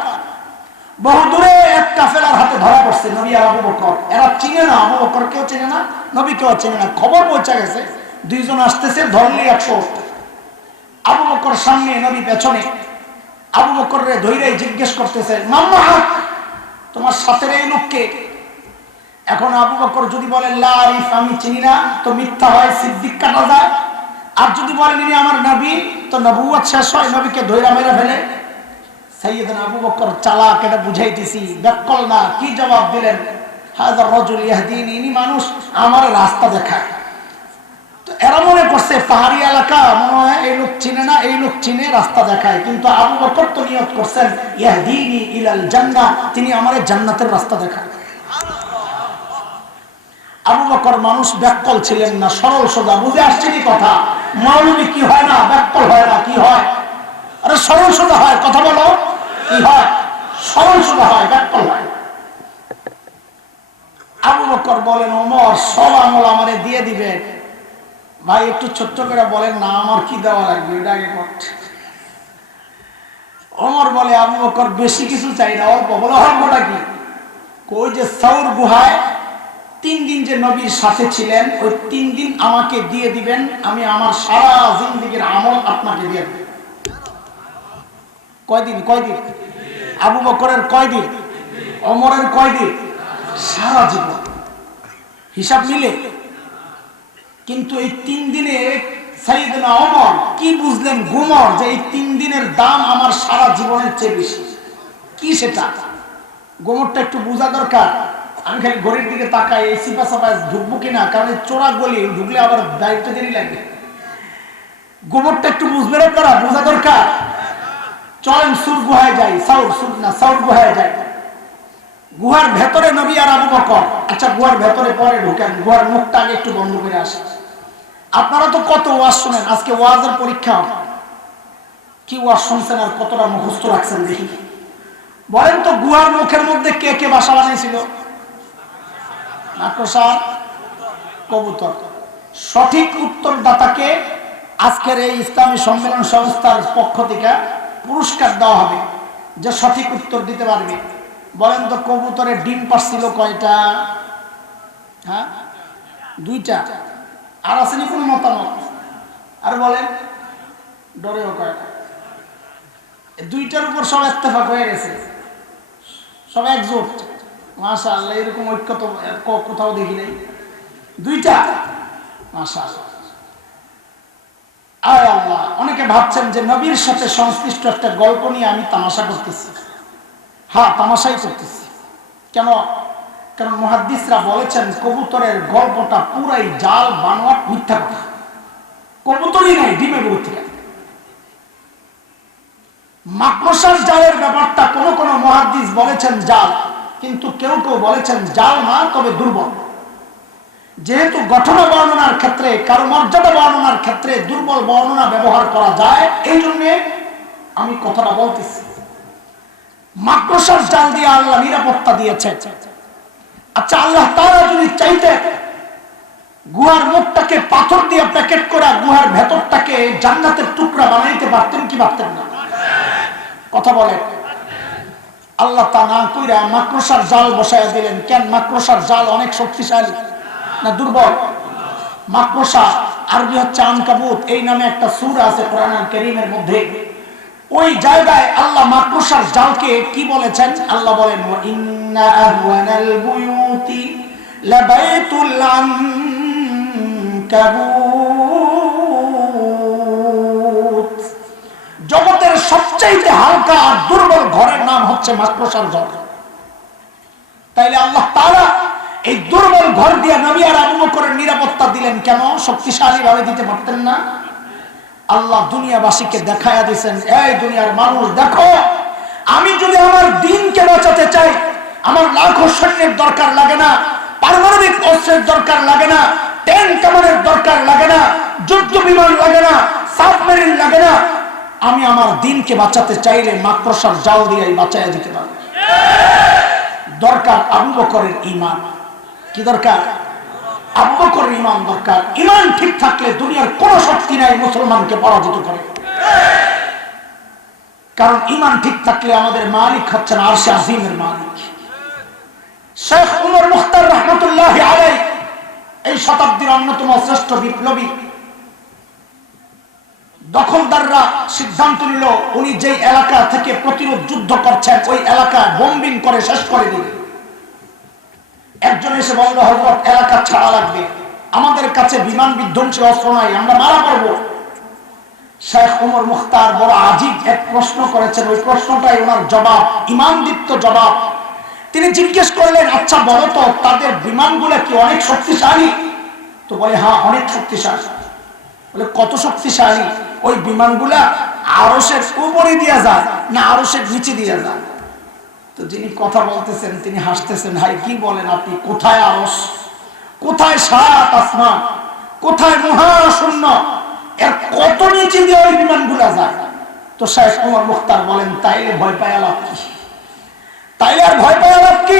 বহু দূরে এক কাফেলার হাতে ধরা পড়ছে নবী আর আবু বকর। এরা চিনে না, আবু বকর কেউ চিনে না, নবী কেউ চিনে না। খবর পৌঁছে গেছে দুইজন আসতেছে, ধরলেই 100। আবু বকর সামনে, নবী পেছনে। আবু বকরের ধৈর্যই জিজ্ঞেস করতেছে, মাম্মা তোমার সাথে এই লোককে? এখন আবু বকর যদি বলে লা আরিফ, আমি চিনি না, তো মিথ্যা হয়, সিদ্দিক কাটা যায়। আর যদি বলেন ইনি আমার নবী, তো নবুয়ত শেষ হয়, নবীকে ধৈর্য মেরে ফেলে। সাইয়েদনা আবু বকর চালাক, এটা বুঝাইতেছি, ব্যাকল না। কি জবাব দিলেন? হাযা রাজুল ইয়াহদিনি, ইনি মানুষ আমার রাস্তা দেখায়। তো এরা মনে করছে পাহাড়ি এলাকা, মনে হয় এই লোক চিনে না, এই লোক চিনে, রাস্তা দেখায়। কিন্তু আবু বকর তো নিয়ত করছেন ইয়াহদিনি ইলাল জান্নাহ, তিনি আমারে জান্নাতের রাস্তা দেখায়। আবু বকর মানুষ ব্যাকল ছিলেন না, সরল সোজা। বুঝে আসছে কি কথা? মৌলবী কি হয় না, ব্যাকল হয় না, কি হয়? আরে সরল সোজা হয়, কথা বলো। কি হয়? সরল সোজা হয়, ব্যাকল হয়। আবু বকর বলেন, ওমর সব আমল আমারে দিয়ে দিবে। ভাই একটু ছোট্ট করে বলেন না, আমার কি দেওয়া লাগবে এটা আগে করতে। ওমর বলে, আবু বকর বেশি কিছু চাই না, অল্প। বলো অল্পটা কি? কই যে সাউর গুহায় 3 দিন যে নবীর সাথে ছিলেন, ওই 3 দিন আমাকে দিয়ে দিবেন, আমি আমার সারা জিন্দেগীর আমল আপনাকে দিয়ে দেব। কয়দিন? কয়দিন? আবু বকরের কয়দিন? ওমরের কয়দিন? সারা জীবন। হিসাব মিলে। কিন্তু এই 3 দিনে সাইয়েদনা ওমর কি বুঝলেন গুমর, যে এই 3 দিনের দাম আমার সারা জীবনের চেয়ে বেশি। কি সেটা? গোমরটা একটু বোঝা দরকার। আমি খালি ঘড়ির দিকে তাকাই, এই সিপা সাপায় ঢুকবো কিনা, কারণ চোরা গলি ঢুকলে আবার দায়িত্ব দেরি লাগে। গোমরটা একটু বুঝবে আপনারা, বোঝা দরকার। চলেন সুর গুহায় যাই, সাউর গুহায় যাই। গুহার ভেতরে নবী আর আবু বকর। আচ্ছা গুহার ভেতরে পরে ঢুকেন, গুহার মুখটা আগে একটু বন্ধ করে আসে। আপনারা তো কত ওয়াজ শুনেন, আজকে ওয়াজের পরীক্ষা। কি ওয়াজ শুনছেন আর কতটা মুখস্থ রাখছেন দেখি। বলেন তো, গুহার মুখের মধ্যে কে কে বাসা বানাইছিল? মাকড়সা, কবুতর। সঠিক উত্তরদাতাকে আজকের এই ইসলামী সম্মেলন সংস্থার পক্ষ থেকে পুরস্কার দেওয়া হবে, যে সঠিক উত্তর দিতে পারবে। বলেন তো, কবুতরের ডিম পারছিল কয়টা? হ্যাঁ, 2টা। আর আসেনি কোন মতামত? আর বলেন, ডরেও কয়টা? 2টার উপর সব ইত্তেফাক হয়ে গেছে, সব একজোট। মাশাআল্লাহ, এরকম ঐক্য তো কোথাও দেখি নাই। 2টা, মাশাআল্লাহ। আয় আল্লাহ। অনেকে ভাবছেন যে নবীর সাথে সংশ্লিষ্ট একটা গল্প নিয়ে আমি তামাশা করতেছি। হ্যাঁ, তামাশাই করতেছি। কেন? কারণ মুহাদ্দিসরা বলেছেন কবুতরের গল্পটা পুরাই জাল, বানোয়াট, মিথ্যা কথা। কবুতরই নাই, ডিমে বলতে। মাকড়সার জালের ব্যাপারটা কোন কোন মুহাদ্দিস বলেছেন জাল, কিন্তু কেউ কেউ বলেছেন জাল না, তবে দুর্বল। যেহেতু ঘটনা বর্ণনার ক্ষেত্রে, কারো মর্যাদা বর্ণনার ক্ষেত্রে দুর্বল বর্ণনা ব্যবহার করা যায়, এই জন্য আমি কথাটা বলতেছি। মাকড়সার জাল দিয়ে আল্লাহ নিরাপত্তা দিয়েছে। আচ্ছা, আল্লাহ তাআলা যদি চাইতেন গুহার মুখটাকে পাথর দিয়ে প্যাকেট করা, গুহার ভেতরটাকে জান্নাতের টুকরা বানাইতে পারতেন কি পারতেন না? কথা বলেন। আল্লাহ তা না কইরা মাকড়সার জাল বসায় দিলেন। কেন? মাকড়সার জাল অনেক শক্তিশালী না দুর্বল? মাকড়সা আরবি হচ্ছে আনকাবুত, এই নামে একটা সূরা আছে কোরআনুল কারীমের মধ্যে। ওই জায়গায় আল্লাহ মাকড়সার জালকে কি বলেছেন? আল্লাহ বলেন, ওয়া ইন্না আহওয়ানাল বুয়ুতি লাবাইতুল আনকাবুত। জগতের সবচেয়ে হালকা আর দুর্বল ঘরের নাম হচ্ছে মাকড়সার ঘর। তাইলে আল্লাহ তাআলা এই দুর্বল ঘর দিয়ে নবী আর আবু বকরের নিরাপত্তা দিলেন কেন? শক্তিশালী ভাবে দিতে পারতেন না? আল্লাহ দুনিয়াবাসীকে দেখায়া দিয়েছেন, এই দুনিয়ার মানুষ দেখো, আমি যদি আমার দ্বীনকে বাঁচাতে চাই, আমার লাখো সৈন্যের দরকার লাগে না, পারমাণবিক অস্ত্রের দরকার লাগে না, ট্যাঙ্ক কামানের দরকার লাগে না, যুদ্ধ বিমান লাগে না, সাবমেরিন লাগে না। আমি আমার দ্বীনকে বাঁচাতে চাইলে মাকড়সার জাল দিয়েই বাঁচাইয়া দিতে পারবো। দরকার আবু বকরের ঈমান। কি দরকার? আবু বকরের ঈমান দরকার। ঈমান ঠিক থাকলে দুনিয়ার কোনো শক্তি নাই মুসলমানকে পরাজিত করে। কারণ ঈমান ঠিক থাকলে আমাদের মালিক হচ্ছেন আরশে আজিমের মালিক। শেখ উমর মুখতার রহমতুল্লাহি আলাইহি এই শতাব্দীর অন্যতম শ্রেষ্ঠ বিপ্লবী, দখলদাররা সিদ্ধান্ত নিল উনি যে এলাকা থেকে প্রতিরোধ যুদ্ধ করছেন ওই এলাকা বোম্বিং করে শেষ করে দিবে। একজন এসে বলল, হযরত এলাকা ছাড়া লাগবে, আমাদের কাছে বিমান বিধ্বংসী অস্ত্র নাই, আমরা মারা পড়ব। শেখ ওমর মুখতার বড় আজীব এক প্রশ্ন করেছেন, ওই প্রশ্নটাই ওনার জবাব, ঈমানদীপ্ত জবাব। তিনি জিজ্ঞেস করলেন, আচ্ছা বলো তো তাদের বিমানগুলো কি অনেক শক্তিশালী? তো বলে হ্যাঁ অনেক শক্তিশালী। বলে কত শক্তিশালী? ওই বিমানগুলা আরশের উপরে দিয়ে যায় না আরশের নিচে দিয়ে যায়? তো যিনি কথা বলতেছেন তিনি হাসতেছেন, ভাই কি বলেন আপনি, কোথায় আরশ, কোথায় সাত আসমান, কোথায় মহাশূন্য, এর কত নিচে দিয়ে ওই বিমানগুলা যায়? তো শেখ ওমর মুখতার বলেন, তাইলে ভয় পায় লাভ কি? তাইলে আর ভয় পায় লাভ কি?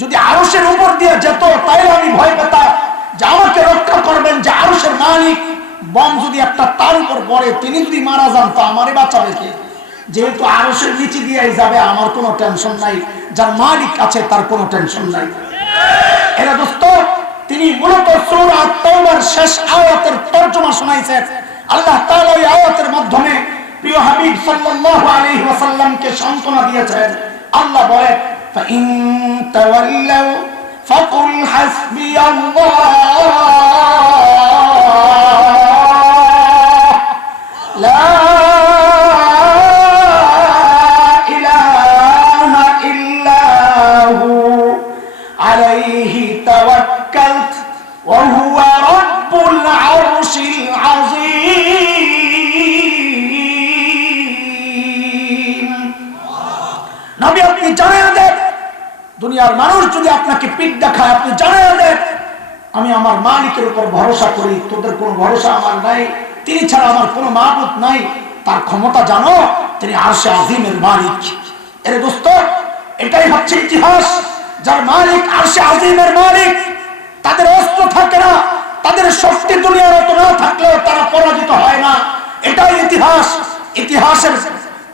যদি আরশের উপর দিয়ে যেত তাইলে আমি ভয় পেতাম যে আমাকে রক্ষা করবেন যে আরশের মালিক। বম যদি একটা তার উপর পড়ে তিনি যদি মারা যান তো আমারে বাঁচাবে কে? যেহেতু আরশের নিচে দিয়েই যাবে, আমার কোনো টেনশন নাই, যার মালিক আছে তার কোনো টেনশন নাই। এরা দোস্ত, তিনি মূলত সূরা আত-তাওবার শেষ আয়াতের তরজমা শোনাইছেন। আল্লাহ তাআলা এই আয়াতের মাধ্যমে প্রিয় হাবিব সাল্লাল্লাহু আলাইহি ওয়াসাল্লামকে সান্ত্বনা দিয়েছেন। আল্লাহ বলেন, ফাইন তাওয়াল্লাউ ফাকুল হাসবিয়াল্লাহ লা ইলাহা ইল্লা হু আলাইহি তাওয়াক্কালতু ওয়া হুয়া রাব্বুল আরশিল আযীম। নবী আপনি জানিয়ে দেন, দুনিয়ার মানুষ যদি আপনাকে পিঠ দেখায় আপনি জানিয়ে দেন আমি আমার মালিকের উপর ভরসা করি, তোদের কোনো ভরসা আমার নাই, তিনি ছাড়া আমার কোনো মাবুদ নাই। তার ক্ষমতা জানো, তিনি আরশে আজিমের মালিক। এর দোস্ত, এটাই হচ্ছে ইতিহাস। যার মালিক আরশে আজিমের মালিক, তাদের অস্ত্র থাকে না, তাদের শক্তি দুনিয়ার অত না থাকলেও তারা পরাজিত হয় না। এটাই ইতিহাস। ইতিহাসের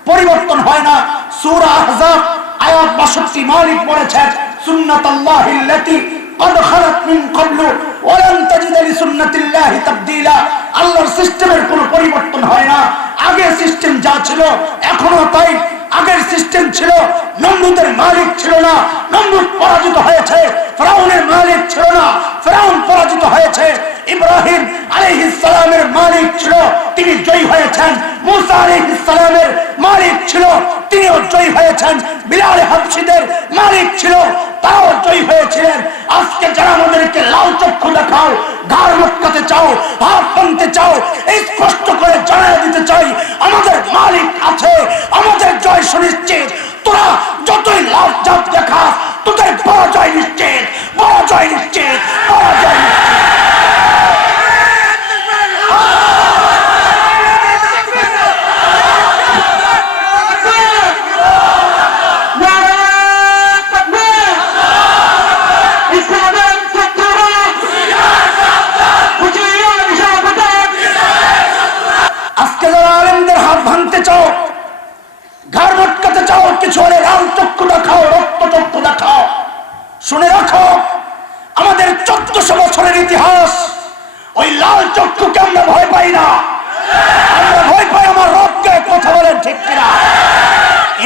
পরিবর্তন হয় না। সূরা আহজাব আয়াত 62 মালিক বলেছেন, সুন্নাতাল্লাহিল্লাতী قد خلت من قبل ولن تجد لسنة الله تبديلا। আল্লাহর সিস্টেমের কোনো পরিবর্তন হয় না। আগের সিস্টেম যা ছিল এখনো তাই। আগের সিস্টেম ছিল, নমরুদের মালিক ছিল না, নমরুদ পরাজিত হয়েছে। ফিরআউনের মালিক ছিল না, ফিরআউন পরাজিত হয়েছে। ইব্রাহিম আলাইহিস সালামের মালিক ছিল, তিনি জয়ী হয়েছেন। মুসা আলাইহিস সালামের মালিক ছিল, তিনিও জয়ী হয়েছেন। বিলাল হাবশীদের মালিক ছিল, তারাও জয়ী হয়েছিলেন। আজকে যারা আমাদেরকে লাল চক্ষু দেখাও, ঘাড় মটকাতে চাও, হাত টানতে চাও, স্পষ্ট করে জানিয়ে দিতে চাই আমাদের মালিক আছে, আমাদের জয় সুনিশ্চিত। তোরা যতই লাভ জাপ দেখাস তোদের পরাজয় নিশ্চিত, পরাজয় নিশ্চিত, পরাজয় নিশ্চিত। আজকে যারা আলেমদের হাত ভাঙতে চাও, ঘাড় মটকাতে চাও, কিছু হলে লাল চক্ষু দেখাও, রক্ত চক্ষু দেখাও, শুনে রাখো আমাদের 1400 বছরের ইতিহাস। ওই লাল চক্ষুকে আমরা ভয় পাই না, আমরা ভয় পাই আমার রবকে। কথা বলেন ঠিক কিনা?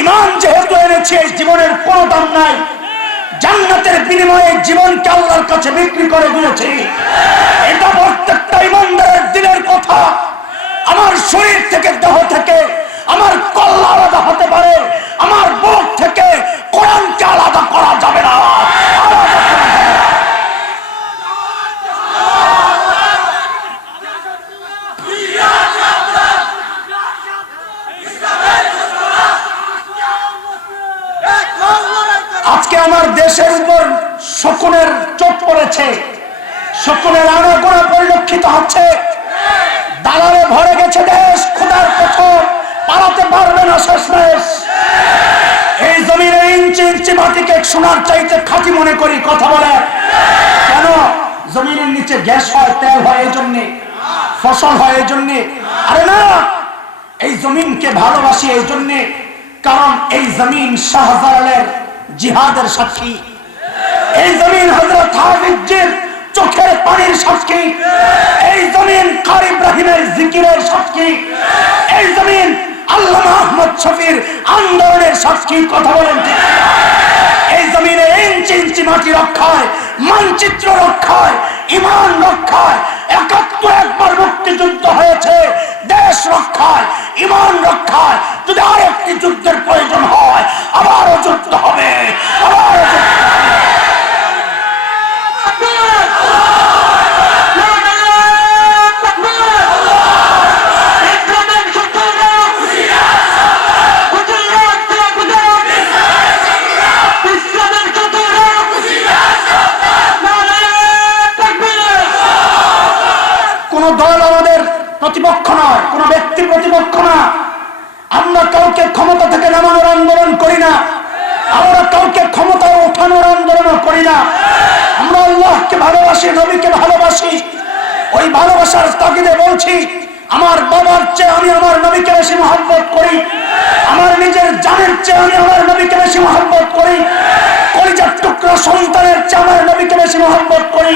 ঈমান যেহেতু এনেছি, এই জীবনের কোনো দাম নাই। জান্নাতের বিনিময়ে জীবনকে আল্লাহর কাছে বিক্রি করে দিয়েছি। এটা প্রত্যেকটা ঈমানদারের দিলের কথা। আমার শরীর থেকে, দেহ থেকে আমার কল্লা আলাদা হতে পারে, আমার বুক থেকে কোরআনকে আলাদা করা যাবে না। আজকে আমার দেশের উপর শকুনের চোখ পড়েছে, শকুনের আনাগোনা পরিলক্ষিত হচ্ছে। দালালে ভরে গেছে দেশ, খোদার কথর পালাতে পারবে না শেষমেশ। এই জমিনে ইঞ্চি ইঞ্চি মাটিকে সোনার চাইতে খাঁটি মনে করি। কথা বলে কেন? জমিনের নিচে গ্যাস হয়, তেল হয়, এই জন্যে ফসল হয়, এই জন্যে। আরে না, এই জমিনকে ভালোবাসি এই জন্যে কারণ এই জমিন শাহজালালের জিহাদের সাক্ষী, এই জমিন হযরত হাফিজের চোখের পানির সাক্ষী, এই জমিন কারি ইব্রাহিমের জিকিরের সাক্ষী, শফির আন্দোলনের সাক্ষী, কথা বলেন ঠিক? এই জমিনে ইঞ্চি ইঞ্চি মাটি রক্ষায়, মানচিত্র রক্ষায়, ইমান রক্ষায় ৭১ একবার মুক্তিযুদ্ধ হয়েছে। দেশ রক্ষায়, ইমান রক্ষায় যদি আরেকটি যুদ্ধের প্রয়োজন হয় আবারও যুদ্ধ হবে, আবারও যুদ্ধ হবে। কোন দল আমাদের প্রতিপক্ষ নয়, কোন ব্যক্তি প্রতিপক্ষ না। আমরা কাউকে ক্ষমতা থেকে নামানোর আন্দোলন করি না, আমরা কাউকে ক্ষমতায় ওঠানোর আন্দোলন করি না। আমরা আল্লাহকে ভালোবাসি, নবীকে ভালোবাসি। ওই ভালোবাসার তাগিদে বলছি, আমার বাবার চেয়ে আমি আমার নবীকে বেশি মহব্বত করি, আমার নিজের জানের চেয়ে আমি আমার নবীকে বেশি মহব্বত করি, কলিজার টুকরা সন্তানের চেয়ে আমার নবীকে বেশি মহব্বত করি।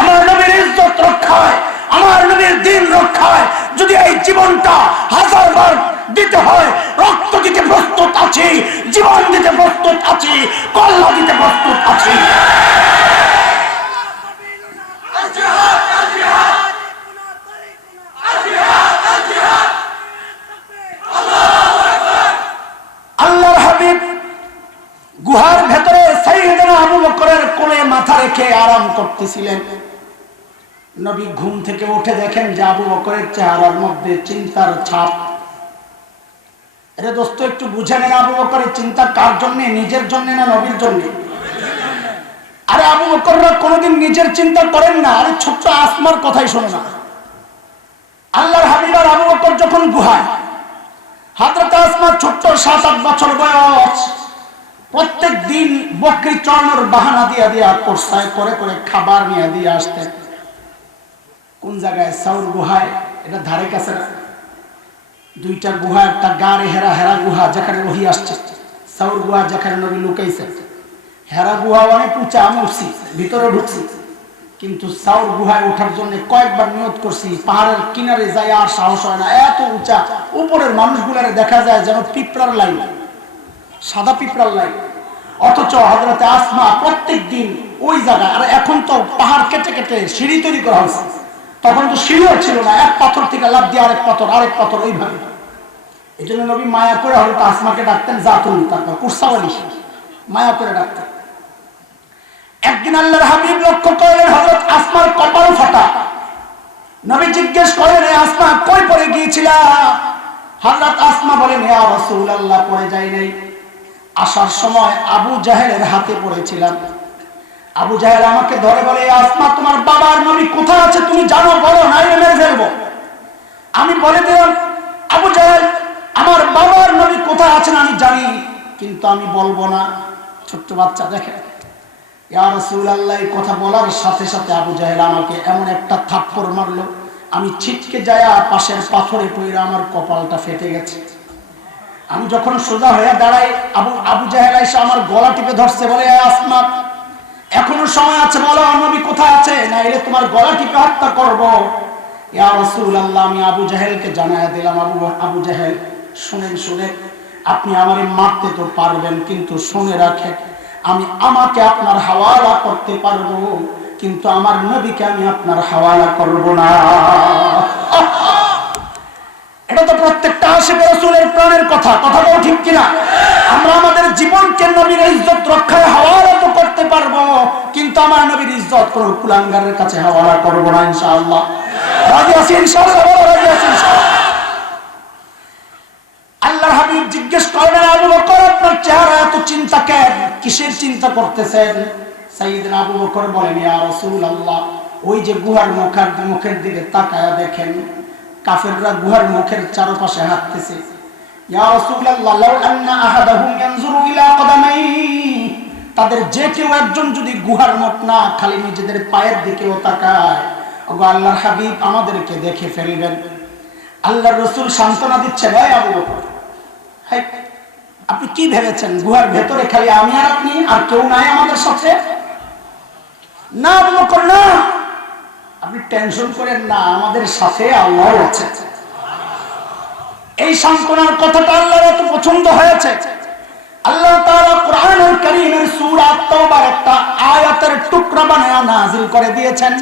আমার নবীর ইজ্জত রক্ষায়, আমার নবীর দিন রক্ষায় যদি এই জীবনটা 1000 বার দিতে হয়, রক্ত দিতে প্রস্তুত আছি, জীবন দিতে প্রস্তুত আছি, কল্লা দিতে প্রস্তুত আছি। আল্লাহর হাবিব গুহার ভেতরে সাইয়েদনা আবু বকরের কোলে মাথা রেখে আরাম করতেছিলেন। নবী ঘুম থেকে উঠে দেখেন যে আবু বকরের চেহারার মধ্যে চিন্তার ছাপ। আরে দোস্ত, একটু বুঝে নেন, আবু বকরের চিন্তা কার জন্য? নিজের জন্য না নবীর জন্য? আরে আবু বকররা কোনোদিন নিজের চিন্তা করেন না। আরে ছোট্ট আসমার কথাই শোনো না। আল্লাহর হাবিব আর আবু বকর যখন গুহায়, হযরত আসমা ছোট্ট 7-8 বছর বয়স, প্রত্যেক দিন বকরি চড়ানোর বাহানা দিয়া কোরসায় করে করে খাবার নিয়ে দিয়ে আসতেন। কোন জায়গায়? সাউর গুহায়। এটা ধারে কাছে দুইটা গুহা, একটা গাড়ে হেরা গুহা যেখানে ওহী আসছে, সাউর গুহা যেখানে নবী লুকাইছে। হেরা গুহা অনেক উঁচা, আমি উঠছি, ভিতরে ঢুকছি, কিন্তু সাউর গুহায় ওঠার জন্য কয়েকবার নিয়ত করছি, পাহাড়ের কিনারে যায় আর সাহস হয় না, এত উঁচা। উপরের মানুষগুলারে দেখা যায় যেন পিঁপড়ার লাইন, সাদা পিঁপড়ার লাইন। অথচ হযরতে আসমা প্রত্যেক দিন ওই জায়গায়। আর এখন তো পাহাড় কেটে কেটে সিঁড়ি তৈরি করা হয়েছে, তখন তো সিঁড়িও ছিল না, এক পাথর থেকে লাফ দিয়ে আরেক পাথর ওইভাবে। এই জন্য নবী মায়া করে হযরত আসমাকে ডাকতেন জাতুল, তারপর কুরসাওয়ালি, মায়া করে ডাকতেন। একদিন আল্লাহর হাবিব লক্ষ্য করলেন হযরত আসমার কপাল ফাটা। নবী জিজ্ঞেস করলেন, হে আসমা, কই পড়ে গিয়েছিলা? হযরত আসমা বলেন, ইয়া রাসূলুল্লাহ, পড়ে যাই নাই, আসার সময় আবু জাহেলের হাতে পড়েছিলাম। আবু জাহেল আমাকে ধরে বলে, আসমা, তোমার বাবার নবী কোথায় আছে তুমি জানো? বলো, নাইলে মেরে ফেলবো। আমি বলে দিলাম, আবু জাহেল, আমার বাবার নবী কোথায় আছেন আমি জানি, কিন্তু আমি বলবো না। ছোট্ট বাচ্চা, দেখে ইয়া রাসূলুল্লাহ এই কথা বলার সাথে সাথে আবু জাহেল আমাকে এমন একটা থাপ্পড় মারলো, আমি ছিটকে যায়া পাশের পাথরে পড়ে আমার কপালটা ফেটে গেছে। আমি যখন সোজা হয়ে দাঁড়াই, আবু জাহেল এসে আমার গলা টিপে ধরছে, বলে, আসমা, এখনো সময় আছে, বলো নবী কোথায় আছে, না এলে তোমার গলা টিপে হত্যা করব। ইয়া রাসূলুল্লাহ, আমি আবু জাহেলকে জানায়া দিলাম, আবু জাহেল, শুনেন, আপনি আমারে মারতে তো পারবেন, কিন্তু শুনে রাখেন, আমি আমাকে আপনার হাওয়ালা করতে পারবো, কিন্তু আমার নবীকে আমি আপনার হাওয়ালা করব না। এটা তো প্রত্যেকটা আশিক রাসূলের প্রাণের কথা, কথাটাও ঠিক কিনা? আমরা আমাদের জীবনকে নবীর ইজ্জত রক্ষায় হাওয়ালা তো করতে পারবো, কিন্তু আমার নবীর ইজ্জত কোন কুলাঙ্গারের কাছে হাওয়ালা করব না, ইনশাআল্লাহ। রাজি আছি ইনশাআল্লাহ? রাজি আছি ইনশাআল্লাহ। আল্লাহর হাবিব জিজ্ঞেস করলেন, আবু বকর, আপনার চেহারা এত চিন্তা কেন? কিসের চিন্তা করতেছেন? সাইয়েদনা আবু বকর বলেন, ইয়া রাসূলুল্লাহ, ওই যে গুহার মুখের দিকে তাকায়া দেখেন, কাফেররা গুহার মুখের চারপাশে হাঁটতেছে। ইয়া রাসূলুল্লাহ, লাউ আন্না আহাদাহুম ইয়ানজুরু ইলা কদামাইহি, তাদের যে কেউ একজন যদি গুহার মুখ না খালি নিজেদের পায়ের দিকেও তাকায়, ওগো আল্লাহর হাবিব, আমাদেরকে দেখে ফেলবেন। আল্লাহর রাসূল সান্ত্বনা দিচ্ছেন, হে আবু বকর, আপনি কি ভেবেছেন গুহার ভেতরে খালি আমি আর আপনি, আর কেউ নাই আমাদের সাথে? না আবু বকর, না, আপনি টেনশন করেন না, আমাদের সাথে আল্লাহ আছে। এই সান্ত্বনার কথাটা আল্লাহর এত পছন্দ হয়েছে, আল্লাহ তাআলা কোরআনুল কারীমের সূরা তাওবার একটা আয়াতের টুকরা বানায়া নাযিল করে দিয়েছেন।